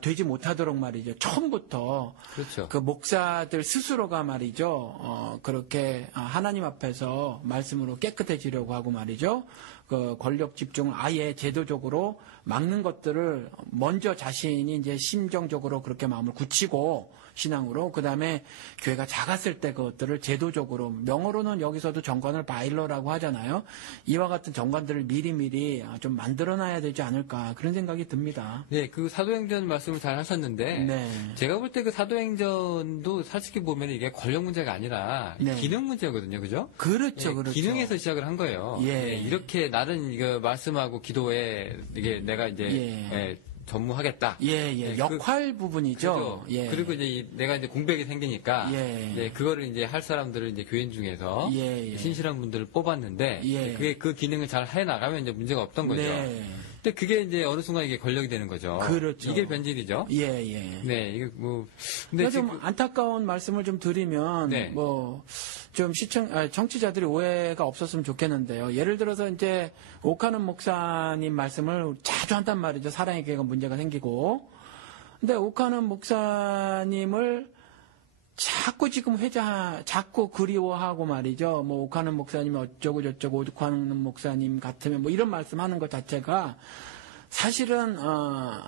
되지 못하도록 말이죠. 처음부터 그렇죠. 그 목사들 스스로가 말이죠. 그렇게 하나님 앞에서 말씀으로 깨끗해지려고 하고 말이죠. 그 권력 집중을 아예 제도적으로 막는 것들을 먼저 자신이 이제 심정적으로 그렇게 마음을 굳히고 신앙으로 그다음에 교회가 작았을 때 그것들을 제도적으로 명어로는 여기서도 정관을 바일러라고 하잖아요. 이와 같은 정관들을 미리미리 좀 만들어놔야 되지 않을까 그런 생각이 듭니다. 네, 그 사도행전 말씀을 잘 하셨는데 네. 제가 볼 때 그 사도행전도 솔직히 보면 이게 권력 문제가 아니라 네. 기능 문제거든요, 그죠? 그렇죠, 예, 그렇죠. 기능에서 시작을 한 거예요. 예. 예, 이렇게 나는 이거 말씀하고 기도에 이게 내가 이제 예. 전무하겠다. 예, 예, 역할 부분이죠. 그죠. 예. 그리고 이제 내가 이제 공백이 생기니까 예. 이제 그거를 이제 할 사람들을 이제 교인 중에서 예. 신실한 분들을 뽑았는데 예. 그게 그 기능을 잘 해 나가면 이제 문제가 없던 거죠. 네. 근데 그게 이제 어느 순간 이게 권력이 되는 거죠. 그렇죠. 이게 변질이죠. 예, 예. 네, 이게 뭐 근데 근데 좀 지금 안타까운 말씀을 좀 드리면 네. 뭐 좀 청취자들이 오해가 없었으면 좋겠는데요. 예를 들어서 이제 오카는 목사님 말씀을 자주 한단 말이죠. 사랑의 교회가 문제가 생기고. 근데 오카는 목사님을 자꾸 지금 자꾸 그리워하고 말이죠. 뭐 오카는 목사님 어쩌고 저쩌고 오카는 목사님 같으면 뭐 이런 말씀하는 것 자체가 사실은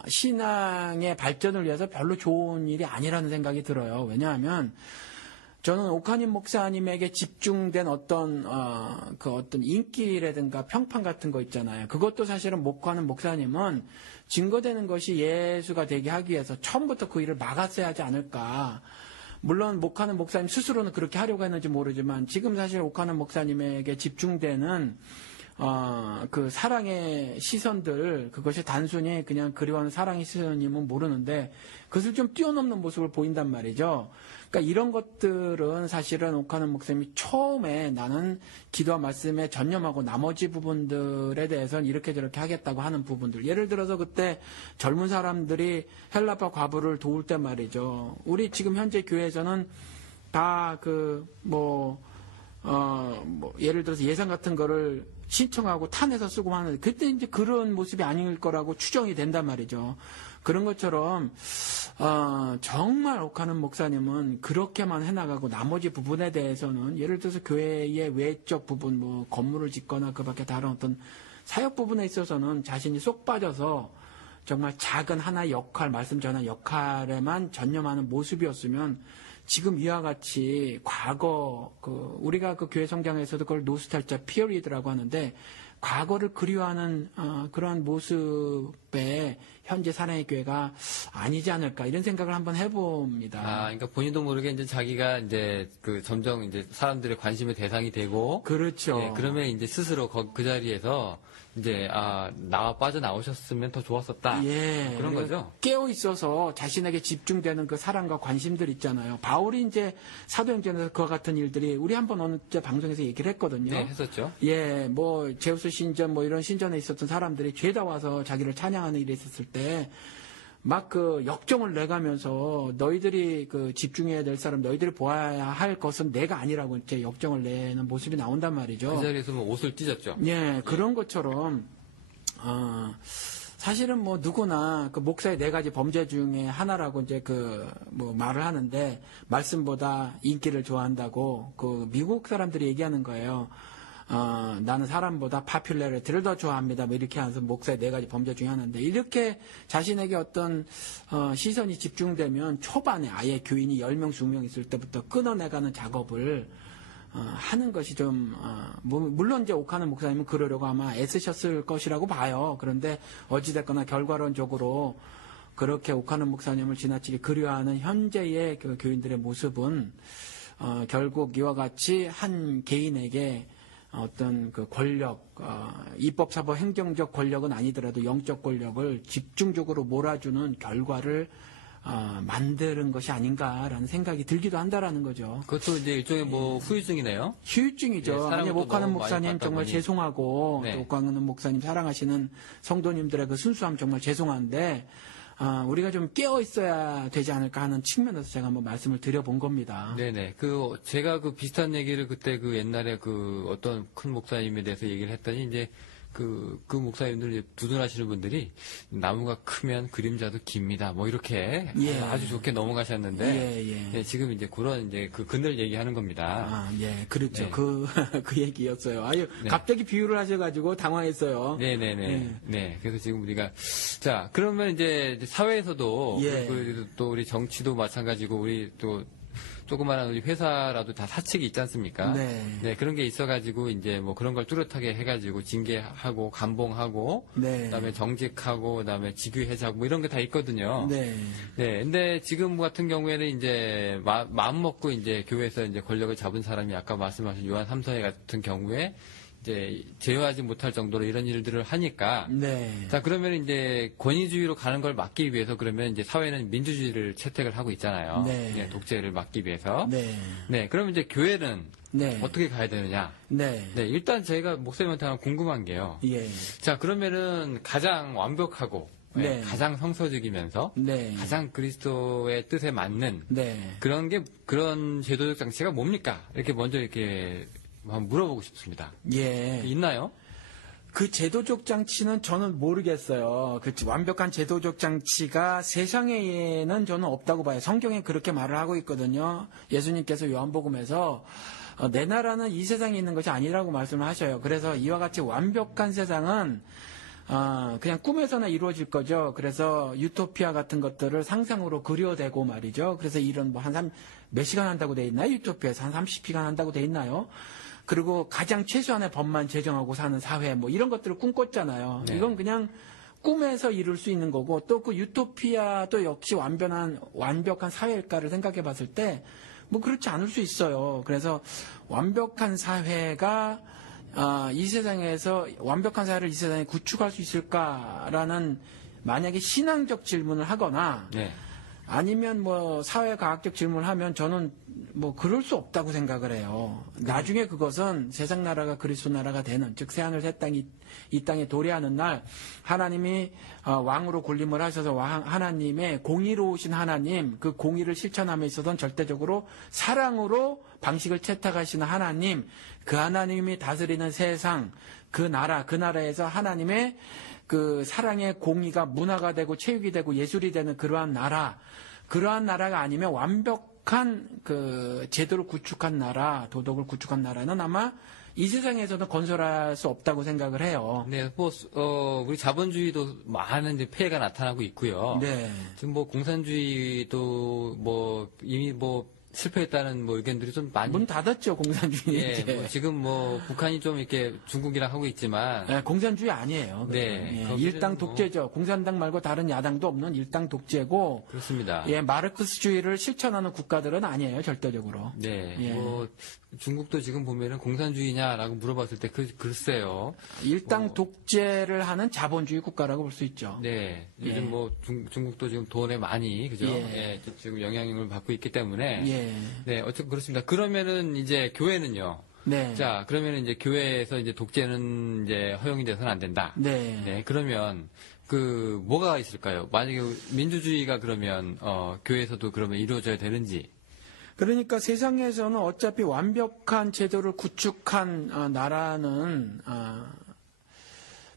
신앙의 발전을 위해서 별로 좋은 일이 아니라는 생각이 들어요. 왜냐하면 저는 오카님 목사님에게 집중된 어떤 인기라든가 평판 같은 거 있잖아요. 그것도 사실은 오카는 목사님은 증거되는 것이 예수가 되게 하기 위해서 처음부터 그 일을 막았어야 하지 않을까. 물론 오카는 목사님 스스로는 그렇게 하려고 했는지 모르지만 지금 사실 오카는 목사님에게 집중되는 그 사랑의 시선들, 그것이 단순히 그냥 그리워하는 사랑의 시선이면 모르는데, 그것을 좀 뛰어넘는 모습을 보인단 말이죠. 그러니까 이런 것들은 사실은 오카는 목사님이 처음에 나는 기도와 말씀에 전념하고 나머지 부분들에 대해서는 이렇게 저렇게 하겠다고 하는 부분들. 예를 들어서 그때 젊은 사람들이 헬라파 과부를 도울 때 말이죠. 우리 지금 현재 교회에서는 다 예를 들어서 예산 같은 거를 신청하고 탄해서 쓰고 하는 그때 이제 그런 모습이 아닐 거라고 추정이 된단 말이죠. 그런 것처럼 정말 오카는 목사님은 그렇게만 해나가고 나머지 부분에 대해서는 예를 들어서 교회의 외적 부분 뭐 건물을 짓거나 그밖에 다른 어떤 사역 부분에 있어서는 자신이 쏙 빠져서 정말 작은 하나의 역할, 말씀 전한 역할에만 전념하는 모습이었으면 지금 이와 같이 과거 우리가 그 교회 성장에서도 그걸 노스탈자 피어리드라고 하는데 과거를 그리워하는 그러한 모습에 현재 사랑의 교회가 아니지 않을까 이런 생각을 한번 해봅니다. 그러니까 본인도 모르게 이제 자기가 이제 그 점점 이제 사람들의 관심의 대상이 되고 그렇죠. 예, 그러면 이제 스스로 그 자리에서 이제 빠져나오셨으면 더 좋았었다. 예, 그런 거죠. 깨어 있어서 자신에게 집중되는 그 사랑과 관심들 있잖아요. 바울이 이제 사도행전에서 그와 같은 일들이 우리 한번 어느 때 방송에서 얘기를 했거든요. 네, 했었죠. 예, 뭐 제우스 신전 뭐 이런 신전에 있었던 사람들이 죄다 와서 자기를 찬양하는 일이 있었을 때 막 그 역정을 내가면서 너희들이 그 집중해야 될 사람, 너희들이 보아야 할 것은 내가 아니라고 이제 역정을 내는 모습이 나온단 말이죠. 그 자리에서 뭐 옷을 찢었죠. 예, 그런 것처럼 사실은 뭐 누구나 그 목사의 4가지 범죄 중에 하나라고 이제 뭐 말을 하는데 말씀보다 인기를 좋아한다고 그 미국 사람들이 얘기하는 거예요. 나는 사람보다 파퓰러리티를 더 좋아합니다. 뭐 이렇게 하면서 목사의 4가지 범죄 중에 하나인데 이렇게 자신에게 어떤 시선이 집중되면 초반에 아예 교인이 10명, 20명 있을 때부터 끊어내가는 작업을 하는 것이 좀 물론 이제 오카는 목사님은 그러려고 아마 애쓰셨을 것이라고 봐요. 그런데 어찌됐거나 결과론적으로 그렇게 오카는 목사님을 지나치게 그리워하는 현재의 그 교인들의 모습은 결국 이와 같이 한 개인에게 어떤 그 권력, 입법, 사법, 행정적 권력은 아니더라도 영적 권력을 집중적으로 몰아주는 결과를 만드는 것이 아닌가라는 생각이 들기도 한다라는 거죠. 그것도 이제 일종의 뭐 후유증이네요. 후유증이죠. 예, 사랑을 만약 또 목화는 너무 많이 목사님 받다 정말 보니. 죄송하고 네. 또 목화는 목사님 사랑하시는 성도님들의 그 순수함 정말 죄송한데 우리가 좀 깨어 있어야 되지 않을까 하는 측면에서 제가 한번 말씀을 드려본 겁니다. 네네. 제가 그 비슷한 얘기를 그때 그 옛날에 그 어떤 큰 목사님에 대해서 얘기를 했더니 이제 그 목사님들 이제 두둔하시는 분들이 나무가 크면 그림자도 깁니다. 뭐 이렇게 예. 아주 좋게 넘어가셨는데 예. 네, 지금 이제 그런 이제 그 그늘 얘기하는 겁니다. 그렇죠. 네. 그 얘기였어요. 아유, 네. 갑자기 비유를 하셔가지고 당황했어요. 네네네. 예. 네. 그래서 지금 우리가 자 그러면 이제 사회에서도 예. 또 우리 정치도 마찬가지고 우리 또 조그마한 우리 회사라도 다 사측이 있지 않습니까? 네. 그런 게 있어가지고 이제 뭐 그런 걸 뚜렷하게 해가지고 징계하고 감봉하고 네. 그다음에 정직하고 그다음에 직위해제하고 뭐 이런 게 다 있거든요. 네. 네. 근데 지금 같은 경우에는 이제 마음 먹고 이제 교회에서 이제 권력을 잡은 사람이 아까 말씀하신 요한 3서회 같은 경우에 이제 제어하지 못할 정도로 이런 일들을 하니까 네. 자, 그러면 이제 권위주의로 가는 걸 막기 위해서 그러면 이제 사회는 민주주의를 채택을 하고 있잖아요. 네. 독재를 막기 위해서. 네. 네, 그러면 이제 교회는 네. 어떻게 가야 되느냐? 네. 네, 일단 제가 목사님한테 하나 궁금한 게요. 예. 자, 그러면은 가장 완벽하고 네. 가장 성서적이면서 네. 가장 그리스도의 뜻에 맞는 네. 그런 제도적 장치가 뭡니까? 이렇게 먼저 이렇게 한번 물어보고 싶습니다. 예. 있나요? 그 제도적 장치는 저는 모르겠어요. 그 완벽한 제도적 장치가 세상에는 저는 없다고 봐요. 성경에 그렇게 말을 하고 있거든요. 예수님께서 요한복음에서 내 나라는 이 세상에 있는 것이 아니라고 말씀을 하셔요. 그래서 이와 같이 완벽한 세상은 그냥 꿈에서나 이루어질 거죠. 그래서 유토피아 같은 것들을 상상으로 그려대고 말이죠. 그래서 이런 몇 시간 한다고 돼 있나요? 유토피아에서 한 30시간 한다고 돼 있나요? 그리고 가장 최소한의 법만 제정하고 사는 사회 뭐 이런 것들을 꿈꿨잖아요. 네. 이건 그냥 꿈에서 이룰 수 있는 거고 또 그 유토피아도 역시 완벽한 사회일까를 생각해 봤을 때 뭐 그렇지 않을 수 있어요. 그래서 완벽한 사회가 이 세상에서 완벽한 사회를 이 세상에 구축할 수 있을까라는 만약에 신앙적 질문을 하거나 네. 아니면 뭐 사회과학적 질문을 하면 저는 뭐 그럴 수 없다고 생각을 해요. 나중에 그것은 세상 나라가 그리스도 나라가 되는 즉 새하늘 새 땅이 이 땅에 도래하는 날 하나님이 왕으로 군림을 하셔서 하나님의 공의로우신 하나님 그 공의를 실천함에 있어서는 절대적으로 사랑으로 방식을 채택하시는 하나님 그 하나님이 다스리는 세상 그 나라에서 하나님의 그 사랑의 공의가 문화가 되고 체육이 되고 예술이 되는 그러한 나라가 아니면 완벽한 그 제도를 구축한 나라, 도덕을 구축한 나라는 아마 이 세상에서는 건설할 수 없다고 생각을 해요. 네, 우리 자본주의도 많은 이제 폐해가 나타나고 있고요. 네. 지금 공산주의도 이미 실패했다는 의견들이 좀 많이. 문 닫았죠, 공산주의. 예, 이제. 지금 북한이 좀 이렇게 중국이랑 하고 있지만. 네, 공산주의 아니에요. 네. 예, 일당 독재죠. 공산당 말고 다른 야당도 없는 일당 독재고. 그렇습니다. 예, 마르크스주의를 실천하는 국가들은 아니에요, 절대적으로. 네. 예. 중국도 지금 보면은 공산주의냐라고 물어봤을 때 글쎄요. 일당 독재를 하는 자본주의 국가라고 볼 수 있죠. 네. 예. 요즘 중국도 지금 돈에 많이, 그죠? 예. 지금 영향을 받고 있기 때문에. 예. 네. 어쨌든 그렇습니다. 그러면은 이제 교회는요. 네. 자, 그러면은 이제 교회에서 이제 독재는 이제 허용이 돼서는 안 된다. 네. 네. 그러면 뭐가 있을까요? 만약에 민주주의가 그러면, 교회에서도 그러면 이루어져야 되는지. 그러니까 세상에서는 어차피 완벽한 제도를 구축한 나라는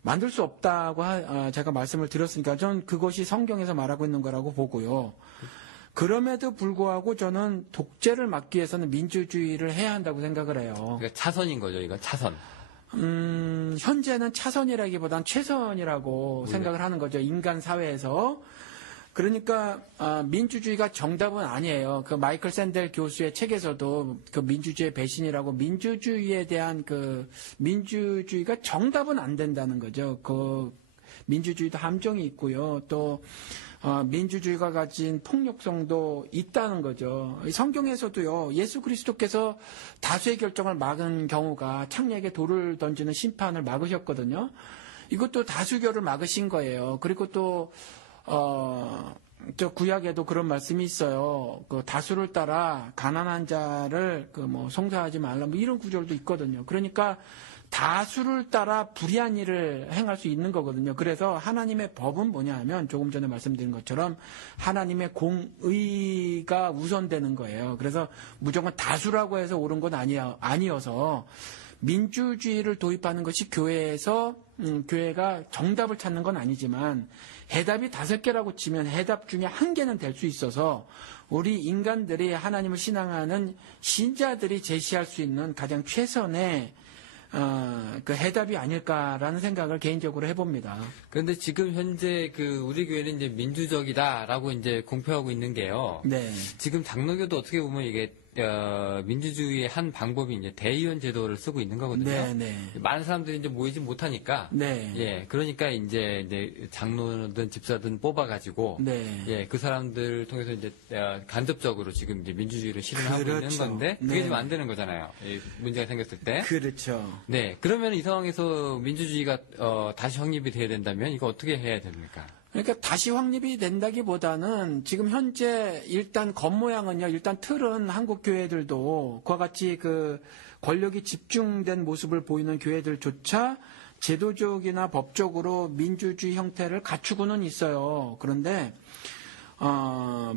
만들 수 없다고 제가 말씀을 드렸으니까 저는 그것이 성경에서 말하고 있는 거라고 보고요. 그럼에도 불구하고 저는 독재를 막기 위해서는 민주주의를 해야 한다고 생각을 해요. 그러니까 차선인 거죠, 이건 차선. 현재는 차선이라기보단 최선이라고 생각을 하는 거죠. 인간 사회에서. 그러니까 민주주의가 정답은 아니에요. 그 마이클 샌델 교수의 책에서도 그 민주주의 배신이라고 민주주의에 대한 민주주의가 정답은 안 된다는 거죠. 그 민주주의도 함정이 있고요. 또 민주주의가 가진 폭력성도 있다는 거죠. 성경에서도요. 예수 그리스도께서 다수의 결정을 막은 경우가 창녀에게 돌을 던지는 심판을 막으셨거든요. 이것도 다수결을 막으신 거예요. 그리고 또 저 구약에도 그런 말씀이 있어요. 그 다수를 따라 가난한 자를 그 뭐 송사하지 말라 뭐 이런 구절도 있거든요. 그러니까 다수를 따라 불의한 일을 행할 수 있는 거거든요. 그래서 하나님의 법은 뭐냐 하면 조금 전에 말씀드린 것처럼 하나님의 공의가 우선되는 거예요. 그래서 무조건 다수라고 해서 옳은 건 아니어서 민주주의를 도입하는 것이 교회에서 교회가 정답을 찾는 건 아니지만 해답이 5개라고 치면 해답 중에 1개는 될 수 있어서 우리 인간들이 하나님을 신앙하는 신자들이 제시할 수 있는 가장 최선의 그 해답이 아닐까라는 생각을 개인적으로 해봅니다. 그런데 지금 현재 그 우리 교회는 이제 민주적이다라고 이제 공표하고 있는 게요. 네. 지금 장로교도 어떻게 보면 이게 민주주의의 한 방법이 이제 대의원 제도를 쓰고 있는 거거든요. 네, 네. 많은 사람들이 이제 모이지 못하니까. 네. 예, 그러니까 이제 장로든 집사든 뽑아가지고. 네. 예, 그 사람들 통해서 이제 간접적으로 지금 이제 민주주의를 실현하고 그렇죠. 있는 건데 그게 네. 지금 안 되는 거잖아요. 이 문제가 생겼을 때. 그렇죠. 네, 그러면 이 상황에서 민주주의가 다시 확립이 돼야 된다면 이거 어떻게 해야 됩니까? 그러니까 다시 확립이 된다기보다는 지금 현재 일단 겉모양은요, 일단 틀은 한국 교회들도 그와 같이 그 권력이 집중된 모습을 보이는 교회들조차 제도적이나 법적으로 민주주의 형태를 갖추고는 있어요. 그런데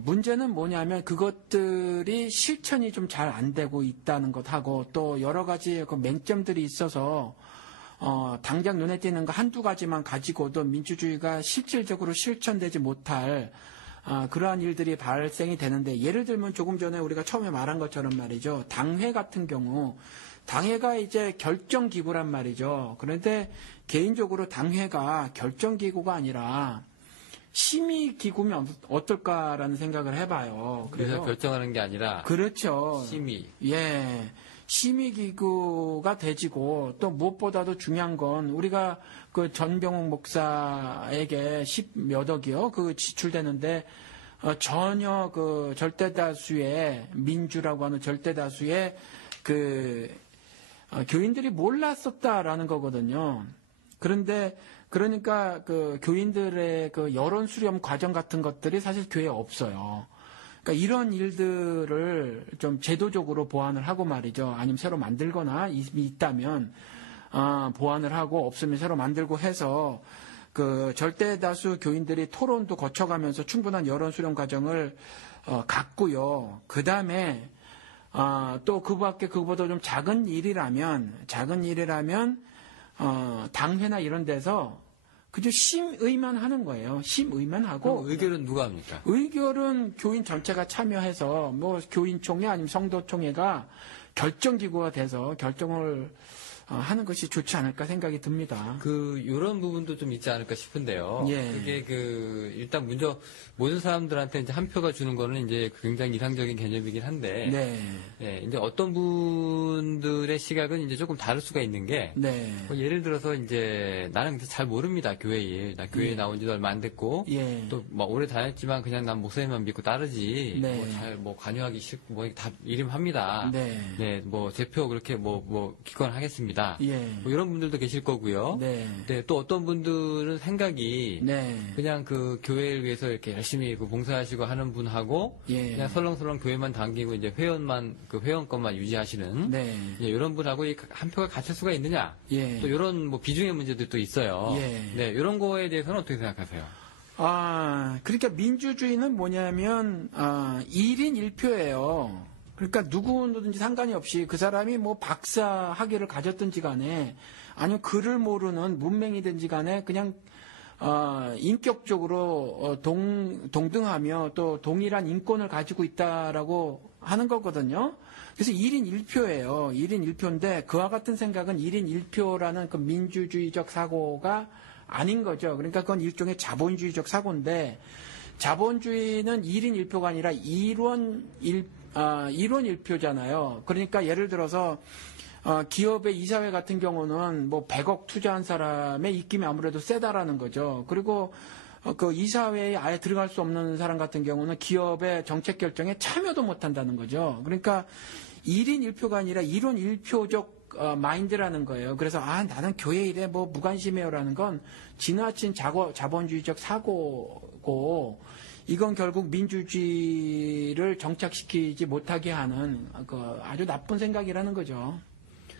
문제는 뭐냐면 그것들이 실천이 좀 잘 안 되고 있다는 것하고 또 여러 가지 그 맹점들이 있어서 당장 눈에 띄는 거 한두 가지만 가지고도 민주주의가 실질적으로 실천되지 못할 그러한 일들이 발생이 되는데 예를 들면 조금 전에 우리가 처음에 말한 것처럼 말이죠. 당회 같은 경우 당회가 이제 결정기구란 말이죠. 그런데 개인적으로 당회가 결정기구가 아니라 심의기구면 어떨까라는 생각을 해봐요. 그래서 결정하는 게 아니라 그렇죠. 심의. 예. 심의기구가 되지고 또 무엇보다도 중요한 건 우리가 그 전병욱 목사에게 10몇 억이요. 그 지출되는데 전혀 그 절대다수의 민주라고 하는 절대다수의 그 교인들이 몰랐었다라는 거거든요. 그런데 그러니까 그 교인들의 그 여론 수렴 과정 같은 것들이 사실 교회에 없어요. 그러니까 이런 일들을 좀 제도적으로 보완을 하고 말이죠. 아니면 새로 만들거나 있다면 보완을 하고 없으면 새로 만들고 해서 그 절대다수 교인들이 토론도 거쳐가면서 충분한 여론 수렴 과정을 갖고요. 그 다음에 또 그밖에 그보다 좀 작은 일이라면 당회나 이런 데서 그저 심의만 하는 거예요. 심의만 하고. 그럼 의결은 누가 합니까? 의결은 교인 전체가 참여해서 뭐 교인총회 아니면 성도총회가 결정기구가 돼서 결정을 하는 것이 좋지 않을까 생각이 듭니다. 이런 부분도 좀 있지 않을까 싶은데요. 예. 그게 일단 먼저 모든 사람들한테 이제 한 표가 주는 거는 이제 굉장히 이상적인 개념이긴 한데. 네. 예, 이제 어떤 분들의 시각은 이제 조금 다를 수가 있는 게. 네. 뭐 예를 들어서 이제 나는 잘 모릅니다, 교회 일. 나 교회에 예. 나온 지도 얼마 안 됐고. 예. 또 뭐 오래 다녔지만 그냥 난 목사님만 믿고 따르지. 네. 뭐 잘 관여하기 싫고 뭐 다 이름합니다. 네. 네, 뭐 제표 그렇게 뭐 기권하겠습니다. 예. 뭐 이런 분들도 계실 거고요. 네. 네, 또 어떤 분들은 생각이 네. 그냥 그 교회를 위해서 이렇게 열심히 그 봉사하시고 하는 분하고 예. 그냥 설렁설렁 교회만 당기고 이제 회원권만 유지하시는 네. 예, 이런 분하고 한 표가 같을 수가 있느냐? 예. 또 이런 뭐 비중의 문제도 또 있어요. 예. 네, 이런 거에 대해서는 어떻게 생각하세요? 그러니까 민주주의는 뭐냐면 1인 1표예요. 그러니까 누구든지 상관이 없이 그 사람이 뭐 박사 학위를 가졌든지 간에 아니면 글을 모르는 문맹이든지 간에 그냥 인격적으로 동등하며 또 동일한 인권을 가지고 있다라고 하는 거거든요. 그래서 1인 1표예요. 1인 1표인데 그와 같은 생각은 1인 1표라는 그 민주주의적 사고가 아닌 거죠. 그러니까 그건 일종의 자본주의적 사고인데 자본주의는 1인 1표가 아니라 1원 1표잖아요. 그러니까 예를 들어서 기업의 이사회 같은 경우는 뭐 100억 투자한 사람의 입김이 아무래도 세다라는 거죠. 그리고 그 이사회에 아예 들어갈 수 없는 사람 같은 경우는 기업의 정책 결정에 참여도 못 한다는 거죠. 그러니까 1인 1표가 아니라 1원 1표적 마인드라는 거예요. 그래서 나는 교회 일에 뭐 무관심해요라는 건 지나친 자본주의적 사고고 이건 결국 민주주의를 정착시키지 못하게 하는 아주 나쁜 생각이라는 거죠.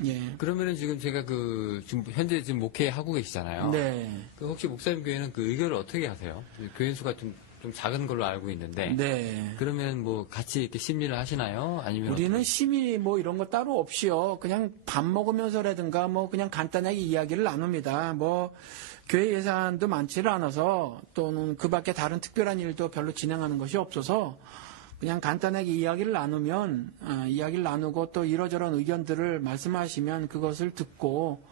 예. 그러면은 지금 제가 지금 현재 지금 목회하고 계시잖아요. 네. 혹시 목사님 교회는 그 의견을 어떻게 하세요? 교인 수가 좀 작은 걸로 알고 있는데. 네. 그러면 뭐 같이 이렇게 심리를 하시나요? 아니면 우리는 심의 뭐 이런 거 따로 없이요. 그냥 밥 먹으면서라든가 뭐 그냥 간단하게 이야기를 나눕니다. 뭐 교회 예산도 많지를 않아서 또는 그 밖에 다른 특별한 일도 별로 진행하는 것이 없어서 그냥 간단하게 이야기를 나누면 이야기를 나누고 또 이러저런 의견들을 말씀하시면 그것을 듣고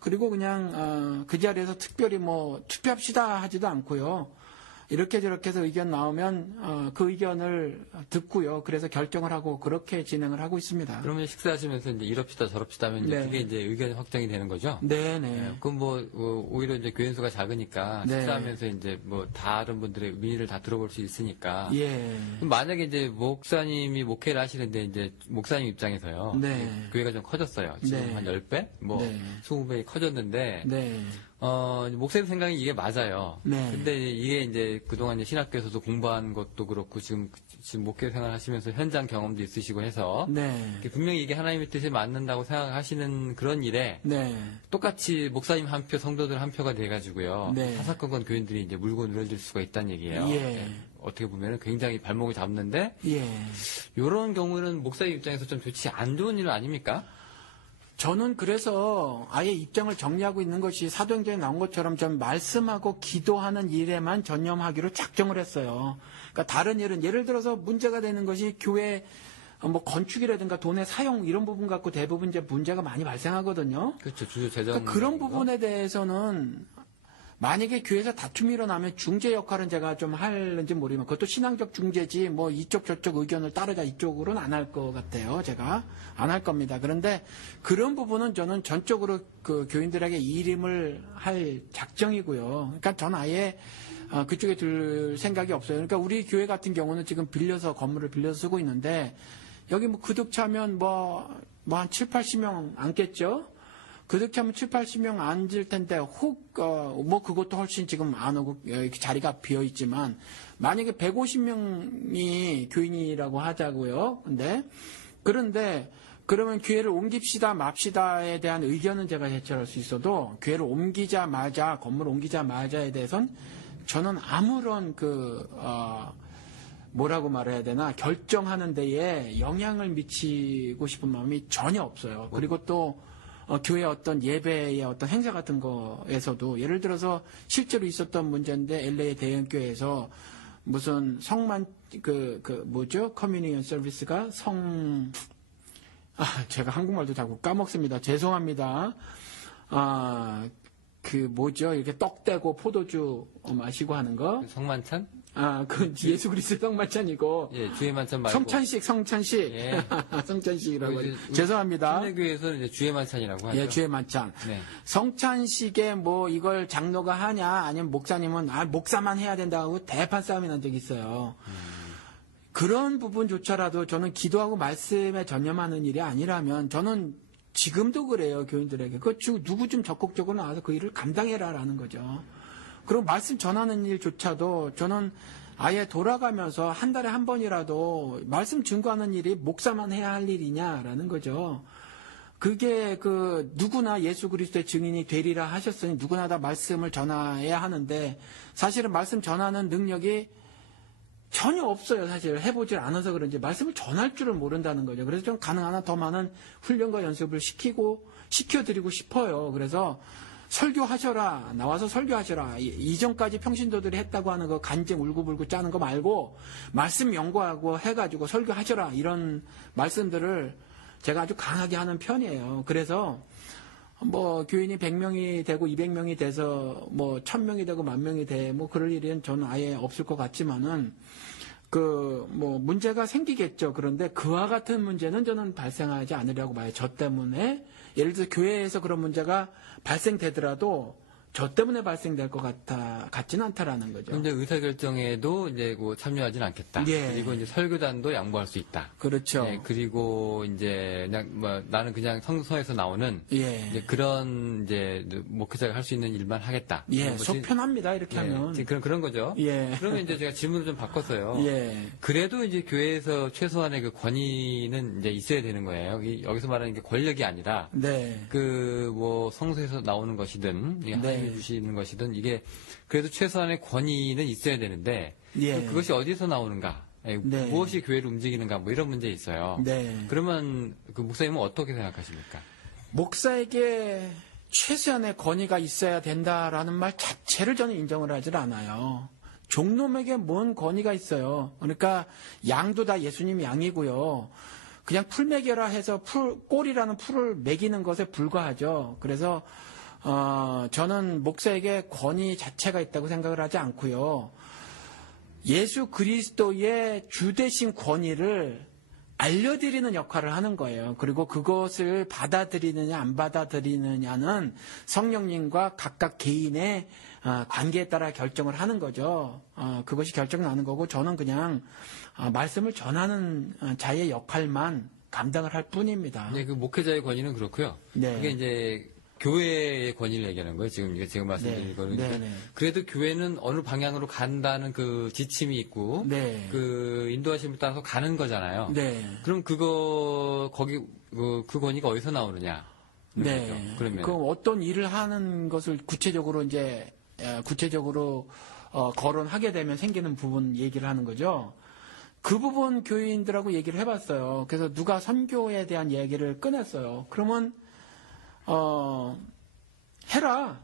그리고 그냥 그 자리에서 특별히 뭐 투표합시다 하지도 않고요. 이렇게 저렇게 해서 의견 나오면 그 의견을 듣고요. 그래서 결정을 하고 그렇게 진행을 하고 있습니다. 그러면 식사하시면서 이제 이럽시다 저럽시다 하면 이제 네. 그게 이제 의견이 확정이 되는 거죠? 네네. 그럼 오히려 이제 교인 수가 작으니까 네. 식사하면서 이제 뭐 다른 분들의 민의를 다 들어볼 수 있으니까. 예. 그럼 만약에 이제 목사님이 목회를 하시는데 이제 목사님 입장에서요. 네. 교회가 좀 커졌어요. 지금 네. 한 10배? 뭐 네. 20배이 커졌는데 네. 목사님 생각이 이게 맞아요. 네. 근데 이게 이제 그동안 이제 신학교에서도 공부한 것도 그렇고 지금 목회 생활 하시면서 현장 경험도 있으시고 해서 네. 분명히 이게 하나님의 뜻에 맞는다고 생각하시는 그런 일에 네. 똑같이 목사님 한 표, 성도들 한 표가 돼가지고요. 네. 사사건건 교인들이 이제 물고 늘어질 수가 있다는 얘기예요. 예. 어떻게 보면 굉장히 발목을 잡는데 예. 이런 경우는 목사님 입장에서 좀 좋지 안 좋은 일 아닙니까? 저는 그래서 아예 입장을 정리하고 있는 것이 사도행전에 나온 것처럼 좀 말씀하고 기도하는 일에만 전념하기로 작정을 했어요. 그러니까 다른 일은 예를 들어서 문제가 되는 것이 교회 뭐 건축이라든가 돈의 사용 이런 부분 갖고 대부분 이제 문제가 많이 발생하거든요. 그렇죠. 주요 재정. 그러니까 그런 부분에 대해서는 만약에 교회에서 다툼이 일어나면 중재 역할은 제가 좀 할는지 모르지만 그것도 신앙적 중재지 뭐 이쪽 저쪽 의견을 따르자 이쪽으로는 안 할 것 같아요. 제가 안 할 겁니다. 그런데 그런 부분은 저는 전적으로 그 교인들에게 일임을 할 작정이고요. 그러니까 저는 아예 그쪽에 들 생각이 없어요. 그러니까 우리 교회 같은 경우는 지금 건물을 빌려서 쓰고 있는데 여기 뭐 그득 차면 뭐 한 7, 80명 앉겠죠? 그득 차면 7, 80명 앉을 텐데 뭐 그것도 훨씬 지금 안 오고 자리가 비어 있지만 만약에 150명이 교인이라고 하자고요. 그런데 그러면 교회를 옮깁시다 맙시다에 대한 의견은 제가 제출할 수 있어도 교회를 옮기자마자 건물을 옮기자마자에 대해서는 저는 아무런 뭐라고 말해야 되나 결정하는 데에 영향을 미치고 싶은 마음이 전혀 없어요. 그리고 또 교회 어떤 예배의 어떤 행사 같은 거에서도 예를 들어서 실제로 있었던 문제인데 LA 대형교회에서 무슨 뭐죠? 커뮤니언 서비스가 제가 한국말도 자꾸 까먹습니다. 죄송합니다. 뭐죠? 이렇게 떡 떼고 포도주 마시고 하는 거. 성만찬? 그건 예수 그리스도 성만찬이고. 예, 주의 만찬 말고. 성찬식. 예. 성찬식이라고. 죄송합니다. 신내교에서는 이제 주의 만찬이라고 하죠. 예, 주의 만찬. 네. 성찬식에 뭐 이걸 장로가 하냐, 아니면 목사님은 목사만 해야 된다고 대판 싸움이 난 적이 있어요. 그런 부분조차라도 저는 기도하고 말씀에 전념하는 일이 아니라면 저는 지금도 그래요, 교인들에게. 누구 좀 적극적으로 나와서 그 일을 감당해라라는 거죠. 그리고 말씀 전하는 일조차도 저는 아예 돌아가면서 한 달에 한 번이라도 말씀 증거하는 일이 목사만 해야 할 일이냐라는 거죠. 그게 누구나 예수 그리스도의 증인이 되리라 하셨으니 누구나 다 말씀을 전해야 하는데 사실은 말씀 전하는 능력이 전혀 없어요. 사실 해보질 않아서 그런지 말씀을 전할 줄을 모른다는 거죠. 그래서 좀 가능한 한 더 많은 훈련과 연습을 시켜드리고 싶어요. 그래서 설교하셔라. 나와서 설교하셔라. 이전까지 평신도들이 했다고 하는 거 간증 울고불고 짜는 거 말고 말씀 연구하고 해가지고 설교하셔라. 이런 말씀들을 제가 아주 강하게 하는 편이에요. 그래서 뭐 교인이 100명이 되고 200명이 돼서 뭐 1000명이 되고 10,000명이 돼 뭐 그럴 일은 저는 아예 없을 것 같지만은 뭐 문제가 생기겠죠. 그런데 그와 같은 문제는 저는 발생하지 않으려고 봐요. 저 때문에 예를 들어서 교회에서 그런 문제가 발생되더라도 저 때문에 발생될 것 같지는 않다라는 거죠. 그런데 의사결정에도 이제 참여하진 않겠다. 예. 그리고 이제 설교단도 양보할 수 있다. 그렇죠. 예, 그리고 이제 그냥 나는 그냥 성서에서 나오는 예. 이제 그런 이제 목회자가 할 수 있는 일만 하겠다. 예, 속 편합니다. 이렇게 예, 하면. 그런 거죠. 예. 그러면 이제 제가 질문을 좀 바꿨어요. 예. 그래도 이제 교회에서 최소한의 그 권위는 이제 있어야 되는 거예요. 여기서 말하는 게 권력이 아니라 네. 성서에서 나오는 것이든 네. 하나님이 주시는 것이든 이게 그래도 최소한의 권위는 있어야 되는데 예. 그것이 어디서 나오는가? 예, 네. 무엇이 교회를 움직이는가? 뭐 이런 문제 있어요. 네. 그러면 그 목사님은 어떻게 생각하십니까? 목사에게 최소한의 권위가 있어야 된다라는 말 자체를 저는 인정을 하질 않아요. 종놈에게 뭔 권위가 있어요. 그러니까 양도 다 예수님 양이고요. 그냥 풀 먹여라 해서 꼴이라는 풀을 먹이는 것에 불과하죠. 그래서 저는 목사에게 권위 자체가 있다고 생각을 하지 않고요. 예수 그리스도의 주되신 권위를 알려드리는 역할을 하는 거예요. 그리고 그것을 받아들이느냐 안 받아들이느냐는 성령님과 각각 개인의 관계에 따라 결정을 하는 거죠. 그것이 결정나는 거고 저는 그냥 말씀을 전하는 자의 역할만 감당을 할 뿐입니다. 네, 그 목회자의 권위는 그렇고요. 네. 그게 이제 교회의 권위를 얘기하는 거예요. 지금 말씀드린 네. 거는. 네, 네. 그래도 교회는 어느 방향으로 간다는 그 지침이 있고, 네. 그 인도하심을 따라서 가는 거잖아요. 네. 그럼 그 권위가 어디서 나오느냐? 네. 거죠. 그러면. 그 어떤 일을 하는 것을 구체적으로 거론하게 되면 생기는 부분 얘기를 하는 거죠. 그 부분 교인들하고 얘기를 해봤어요. 그래서 누가 선교에 대한 얘기를 꺼냈어요. 그러면 해라.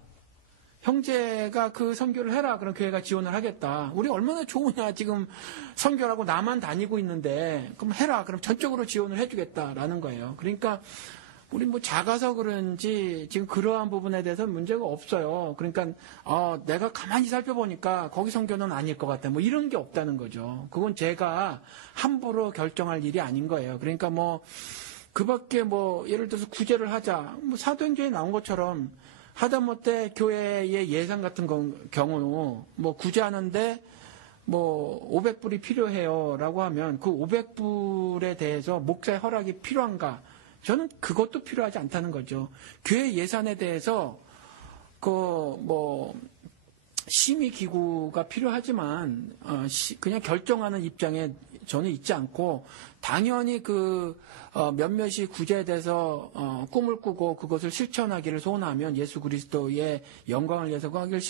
형제가 그 선교를 해라. 그럼 교회가 지원을 하겠다. 우리 얼마나 좋으냐. 지금 선교라고 나만 다니고 있는데 그럼 해라. 그럼 전적으로 지원을 해주겠다라는 거예요. 그러니까 우리 작아서 그런지 지금 그러한 부분에 대해서는 문제가 없어요. 그러니까 내가 가만히 살펴보니까 거기 선교는 아닐 것 같아. 이런 게 없다는 거죠. 그건 제가 함부로 결정할 일이 아닌 거예요. 그러니까 그밖에 예를 들어서 구제를 하자. 사도행전에 나온 것처럼 하다못해 교회의 예산 같은 경우 구제하는데 500불이 필요해요라고 하면 그 500불에 대해서 목사의 허락이 필요한가? 저는 그것도 필요하지 않다는 거죠. 교회 예산에 대해서 심의 기구가 필요하지만 그냥 결정하는 입장에 저는 있지 않고 당연히 몇몇이 구제에 대해서 꿈을 꾸고 그것을 실천하기를 소원하면 예수 그리스도의 영광을 위해서 하기를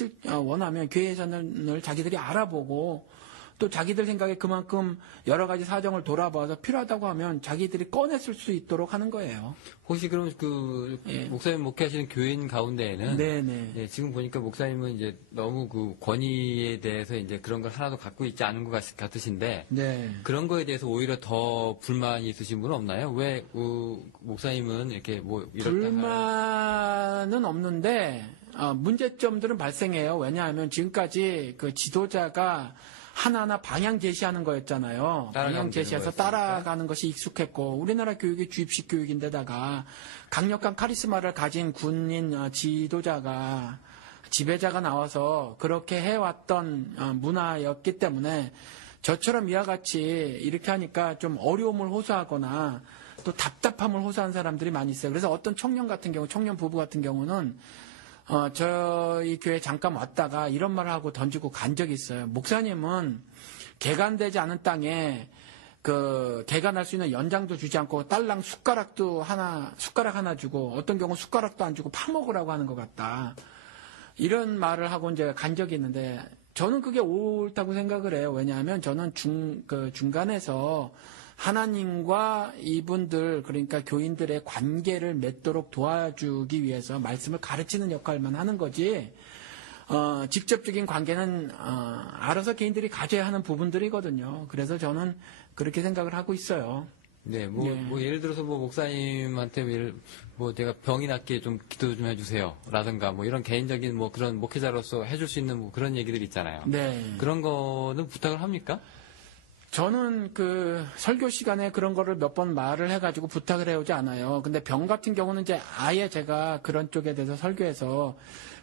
원하면 교회 예산을 자기들이 알아보고 또 자기들 생각에 그만큼 여러 가지 사정을 돌아봐서 필요하다고 하면 자기들이 꺼냈을 수 있도록 하는 거예요. 혹시 그럼 예. 목사님 목회하시는 교인 가운데에는 네네. 네, 지금 보니까 목사님은 이제 너무 그 권위에 대해서 이제 그런 걸 하나도 갖고 있지 않은 것 같으신데 네. 그런 거에 대해서 오히려 더 불만이 있으신 분은 없나요? 왜 목사님은 이렇게 이렇다 불만은 없는데 문제점들은 발생해요. 왜냐하면 지금까지 그 지도자가 하나하나 방향 제시하는 거였잖아요. 방향 제시해서 따라가는 것이 익숙했고 우리나라 교육이 주입식 교육인데다가 강력한 카리스마를 가진 군인 지도자가 지배자가 나와서 그렇게 해왔던 문화였기 때문에 저처럼 이와 같이 이렇게 하니까 좀 어려움을 호소하거나 또 답답함을 호소하는 사람들이 많이 있어요. 그래서 어떤 청년 부부 같은 경우는 저희 교회 잠깐 왔다가 이런 말을 하고 던지고 간 적이 있어요. 목사님은 개간되지 않은 땅에 개간할 수 있는 연장도 주지 않고 딸랑 숟가락 하나 주고 어떤 경우 숟가락도 안 주고 파먹으라고 하는 것 같다. 이런 말을 하고 이제 간 적이 있는데 저는 그게 옳다고 생각을 해요. 왜냐하면 저는 중간에서 하나님과 이분들 그러니까 교인들의 관계를 맺도록 도와주기 위해서 말씀을 가르치는 역할만 하는 거지 직접적인 관계는 알아서 개인들이 가져야 하는 부분들이거든요. 그래서 저는 그렇게 생각을 하고 있어요. 네, 예를 들어서 목사님한테 제가 병이 낫게 좀 기도 좀 해주세요. 라든가 이런 개인적인 그런 목회자로서 해줄 수 있는 그런 얘기들 있잖아요. 네. 그런 거는 부탁을 합니까? 저는 설교 시간에 그런 거를 몇 번 말을 해가지고 부탁을 해오지 않아요. 근데 병 같은 경우는 이제 아예 제가 그런 쪽에 대해서 설교해서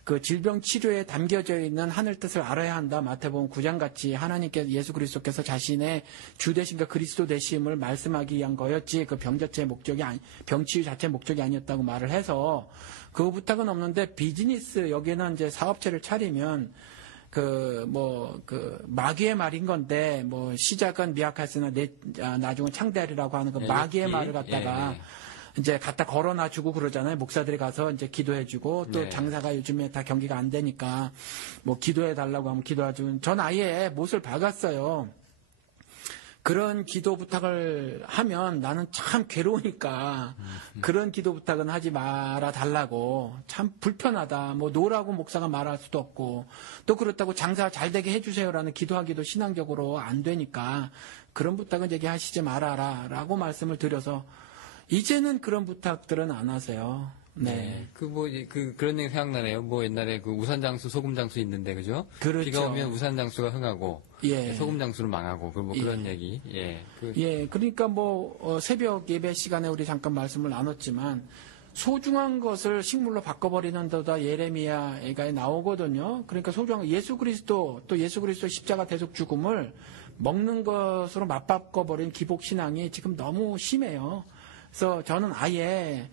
그 질병 치료에 담겨져 있는 하늘 뜻을 알아야 한다. 마태복음 9장같이 하나님께서 예수 그리스도께서 자신의 주 되심과 그리스도 되심을 말씀하기 위한 거였지 그 병 자체의 목적이 병 치유 자체의 목적이 아니었다고 말을 해서 그 부탁은 없는데 비즈니스 여기는 이제 사업체를 차리면 마귀의 말인 건데, 시작은 미약하으나 나중은 창대하리라고 하는 그 마귀의 말을 갖다가, 이제 갖다 걸어놔 주고 그러잖아요. 목사들이 가서 이제 기도해 주고, 또 장사가 요즘에 다 경기가 안 되니까, 기도해 달라고 하면 기도하죠. 전 아예 못을 박았어요. 그런 기도 부탁을 하면 나는 참 괴로우니까 그런 기도 부탁은 하지 말아 달라고 참 불편하다. 노라고 목사가 말할 수도 없고 또 그렇다고 장사 잘 되게 해주세요라는 기도하기도 신앙적으로 안 되니까 그런 부탁은 얘기하시지 말아라라고 말씀을 드려서 이제는 그런 부탁들은 안 하세요. 네. 그런 얘기 생각나네요. 옛날에 그 우산장수, 소금장수 있는데, 그죠? 그렇죠. 비가 오면 우산장수가 흥하고, 예. 소금장수는 망하고, 그런 얘기. 예. 그러니까 새벽 예배 시간에 우리 잠깐 말씀을 나눴지만, 소중한 것을 식물로 바꿔버리는 데다 예레미야에 나오거든요. 그러니까 소중한 예수 그리스도, 또 예수 그리스도의 십자가 대속 죽음을 먹는 것으로 맞바꿔버린 기복신앙이 지금 너무 심해요. 그래서 저는 아예,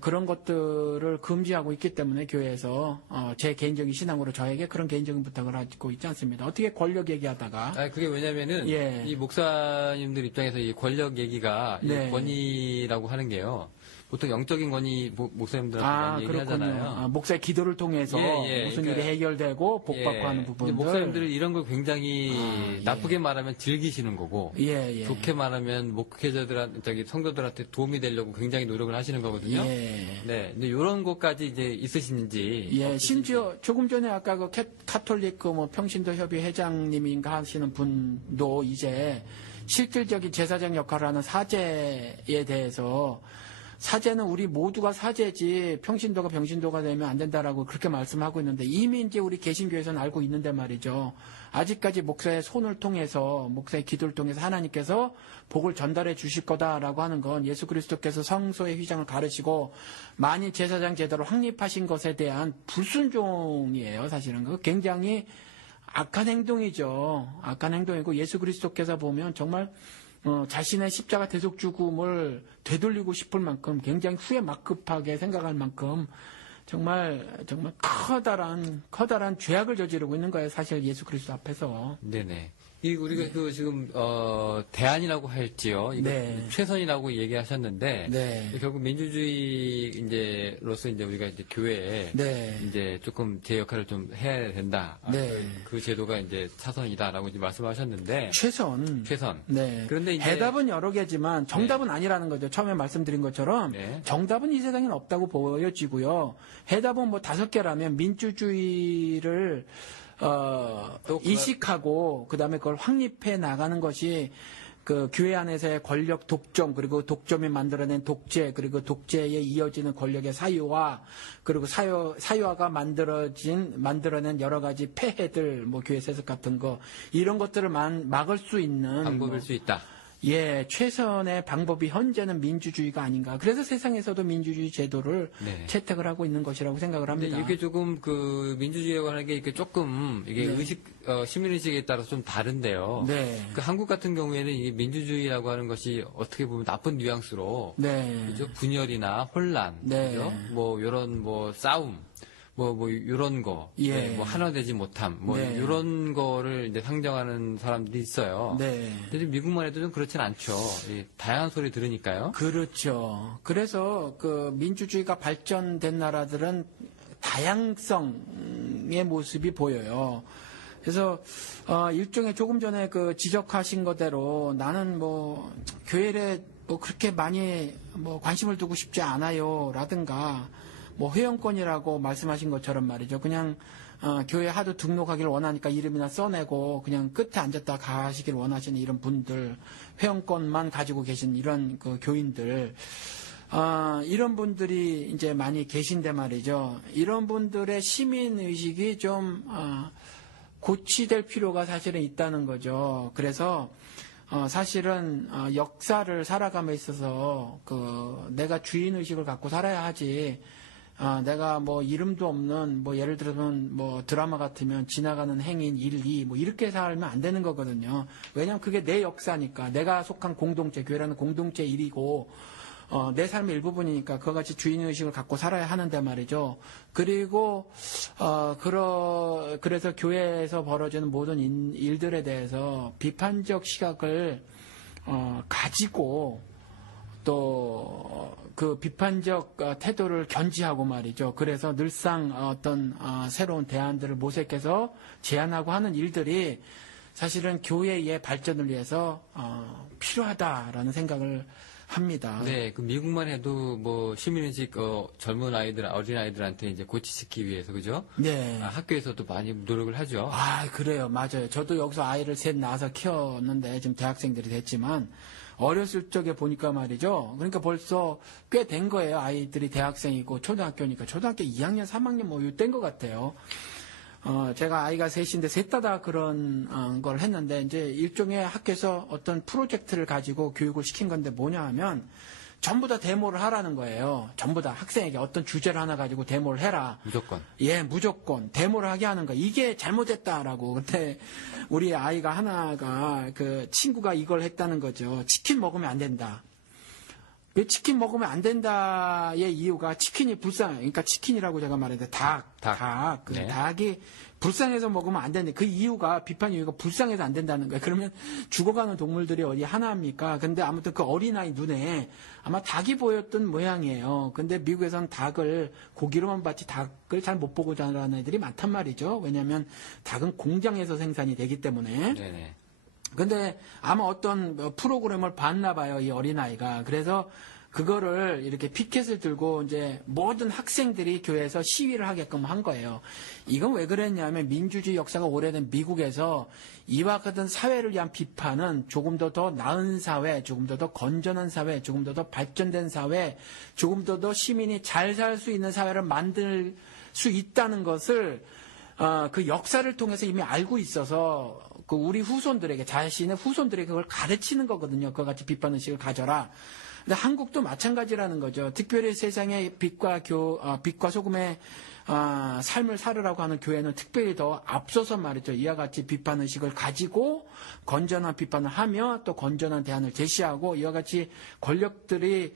그런 것들을 금지하고 있기 때문에 교회에서, 제 개인적인 신앙으로 저에게 그런 개인적인 부탁을 하고 있지 않습니다. 어떻게 권력 얘기하다가. 그게 왜냐면은, 이 목사님들 입장에서 이 권력 얘기가, 이 권위라고 하는 게요. 보통 영적인 권위 목사님들한테 많이 얘기하잖아요. 목사의 기도를 통해서 무슨 일이 해결되고 복받고 하는 부분들. 목사님들은 이런 걸 굉장히 나쁘게 말하면 즐기시는 거고, 좋게 말하면 목회자들한테, 성도들한테 도움이 되려고 굉장히 노력을 하시는 거거든요. 네, 근데 이런 것까지 이제 있으신지. 심지어 조금 전에 아까 그 카톨릭 평신도 협의 회장님인가 하시는 분도 이제 실질적인 제사장 역할을 하는 사제에 대해서. 사제는 우리 모두가 사제지 평신도가 병신도가 되면 안 된다라고 그렇게 말씀하고 있는데 이미 이제 우리 개신교에서는 알고 있는데 말이죠. 아직까지 목사의 손을 통해서 목사의 기도를 통해서 하나님께서 복을 전달해 주실 거다라고 하는 건 예수 그리스도께서 성소의 휘장을 가르시고 만일 제사장 제도를 확립하신 것에 대한 불순종이에요. 사실은 그 굉장히 악한 행동이죠. 악한 행동이고 예수 그리스도께서 보면 정말 자신의 십자가 대속 죽음을 되돌리고 싶을 만큼 굉장히 후회 막급하게 생각할 만큼 정말 커다란 죄악을 저지르고 있는 거예요. 사실 예수 그리스도 앞에서. 네네. 우리가 지금 대안이라고 할지요. 이거 최선이라고 얘기하셨는데 결국 민주주의 이제로서 이제 우리가 이제 교회에 이제 조금 제 역할을 좀 해야 된다. 그 제도가 이제 차선이다라고 이제 말씀하셨는데 최선. 그런데 이제 해답은 여러 개지만 정답은 아니라는 거죠. 처음에 말씀드린 것처럼 정답은 이 세상에는 없다고 보여지고요. 해답은 5개라면 민주주의를 이식하고 그다음에 그걸 확립해 나가는 것이 그 교회 안에서의 권력 독점 그리고 독점이 만들어낸 독재 그리고 독재에 이어지는 권력의 사유화 그리고 사유화가 만들어낸 여러 가지 폐해들 교회 세습 같은 거 이런 것들을 막을 수 있는 방법일 수 있다. 최선의 방법이 현재는 민주주의가 아닌가. 그래서 세상에서도 민주주의 제도를 채택을 하고 있는 것이라고 생각을 합니다. 이게 조금 그 민주주의라고 하는 게 이게 조금 이게 시민의식에 따라서 좀 다른데요. 그 한국 같은 경우에는 이 민주주의라고 하는 것이 어떻게 보면 나쁜 뉘앙스로 그죠? 분열이나 혼란, 그죠? 이런 싸움. 요런 거. 하나되지 못함. 요런 거를 이제 상정하는 사람들이 있어요. 근데 미국만 해도 좀 그렇진 않죠. 다양한 소리 들으니까요. 그렇죠. 그래서 그 민주주의가 발전된 나라들은 다양성의 모습이 보여요. 그래서, 일종의 조금 전에 그 지적하신 거대로 나는 교회에 그렇게 많이 관심을 두고 싶지 않아요. 라든가, 회원권이라고 말씀하신 것처럼 말이죠. 그냥 교회 하도 등록하기를 원하니까 이름이나 써내고 그냥 끝에 앉았다 가시길 원하시는 이런 분들, 회원권만 가지고 계신 이런 그 교인들, 이런 분들이 이제 많이 계신데 말이죠. 이런 분들의 시민 의식이 좀 고치될 필요가 사실은 있다는 거죠. 그래서 사실은 역사를 살아감에 있어서 내가 주인 의식을 갖고 살아야 하지. 내가 뭐 이름도 없는 뭐 예를 들어서 뭐 드라마 같으면 지나가는 행인 1, 2 뭐 이렇게 살면 안 되는 거거든요. 왜냐하면 그게 내 역사니까 내가 속한 공동체, 교회라는 공동체 일이고 내 삶의 일부분이니까 그와 같이 주인의식을 갖고 살아야 하는데 말이죠. 그리고 그래서 교회에서 벌어지는 모든 일들에 대해서 비판적 시각을 가지고 또 그 비판적 태도를 견지하고 말이죠. 그래서 늘상 어떤 새로운 대안들을 모색해서 제안하고 하는 일들이 사실은 교회의 발전을 위해서 필요하다라는 생각을 합니다. 네, 그 미국만 해도 뭐 시민의식 젊은 아이들, 어린 아이들한테 이제 고치시키기 위해서 그죠? 네. 학교에서도 많이 노력을 하죠. 그래요. 맞아요. 저도 여기서 아이를 셋 낳아서 키웠는데 지금 대학생들이 됐지만 어렸을 적에 보니까 말이죠. 그러니까 벌써 꽤 된 거예요. 아이들이 대학생이고 초등학교니까 초등학교 2학년, 3학년 뭐 요때인 것 같아요. 제가 아이가 셋인데 셋 다 그런 걸 했는데 이제 일종의 학교에서 어떤 프로젝트를 가지고 교육을 시킨 건데 뭐냐 하면 전부 다 데모를 하라는 거예요. 전부 다 학생에게 어떤 주제를 하나 가지고 데모를 해라. 무조건. 예, 무조건 데모를 하게 하는 거예요. 이게 잘못됐다라고. 근데 우리 아이가 하나가 그 친구가 이걸 했다는 거죠. 치킨 먹으면 안 된다. 왜 치킨 먹으면 안 된다의 이유가 치킨이 그러니까 치킨이라고 제가 말했는데 닭. 네. 닭이 불쌍해서 먹으면 안 되는데 그 이유가 비판 이유가 불쌍해서 안 된다는 거예요. 그러면 죽어가는 동물들이 어디 하나입니까? 근데 아무튼 그 어린아이 눈에 아마 닭이 보였던 모양이에요. 근데 미국에서는 닭을 고기로만 봤지 닭을 잘 못 보고 자라는 애들이 많단 말이죠. 왜냐하면 닭은 공장에서 생산이 되기 때문에. 네네. 근데 아마 어떤 프로그램을 봤나 봐요, 이 어린아이가. 그래서 그거를 이렇게 피켓을 들고 이제 모든 학생들이 교회에서 시위를 하게끔 한 거예요. 이건 왜 그랬냐면 민주주의 역사가 오래된 미국에서 이와 같은 사회를 위한 비판은 조금 더 나은 사회, 조금 더 건전한 사회, 조금 더 발전된 사회, 조금 더 시민이 잘 살 수 있는 사회를 만들 수 있다는 것을 그 역사를 통해서 이미 알고 있어서 그 우리 후손들에게 자신의 후손들에게 그걸 가르치는 거거든요. 그와 같이 비판의식을 가져라. 근데 한국도 마찬가지라는 거죠. 특별히 세상에 빛과 소금의 삶을 살으라고 하는 교회는 특별히 더 앞서서 말이죠. 이와 같이 비판의식을 가지고 건전한 비판을 하며 또 건전한 대안을 제시하고 이와 같이 권력들이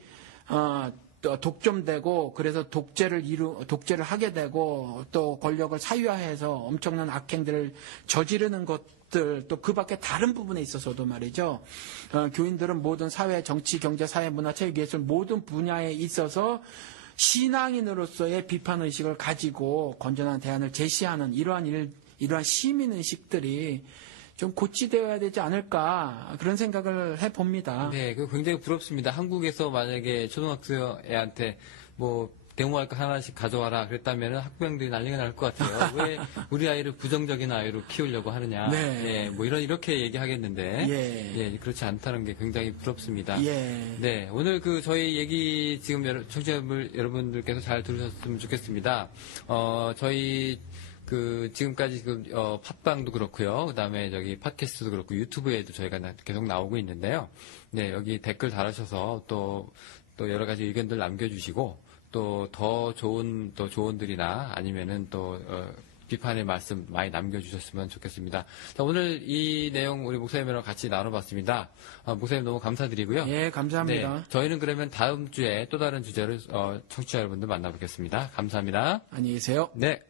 독점되고 그래서 독재를 하게 되고 또 권력을 사유화해서 엄청난 악행들을 저지르는 것들 또 그 밖에 다른 부분에 있어서도 말이죠. 교인들은 모든 사회, 정치, 경제, 사회, 문화, 체육, 예술 모든 분야에 있어서 신앙인으로서의 비판의식을 가지고 건전한 대안을 제시하는 이러한 시민의식들이 좀 고치되어야 되지 않을까 그런 생각을 해봅니다. 네, 그 굉장히 부럽습니다. 한국에서 만약에 초등학생 애한테 뭐 데모할 거 하나씩 가져와라 그랬다면 학부형들이 난리가 날 것 같아요. 왜 우리 아이를 부정적인 아이로 키우려고 하느냐. 네. 예, 뭐 이렇게 얘기하겠는데. 예. 예, 그렇지 않다는 게 굉장히 부럽습니다. 예. 네, 오늘 그 저희 얘기 지금 청취자 여러분들께서 잘 들으셨으면 좋겠습니다. 저희 지금까지 팟빵도 그렇고요. 그 다음에 팟캐스트도 그렇고 유튜브에도 저희가 계속 나오고 있는데요. 네, 여기 댓글 달아셔서 또 여러 가지 의견들 남겨주시고 또 더 좋은 조언들이나 아니면은 비판의 말씀 많이 남겨주셨으면 좋겠습니다. 자, 오늘 이 내용 우리 목사님이랑 같이 나눠봤습니다. 목사님 너무 감사드리고요. 예, 감사합니다. 네, 저희는 그러면 다음 주에 또 다른 주제로 청취자 여러분들 만나뵙겠습니다. 감사합니다. 안녕히 계세요. 네.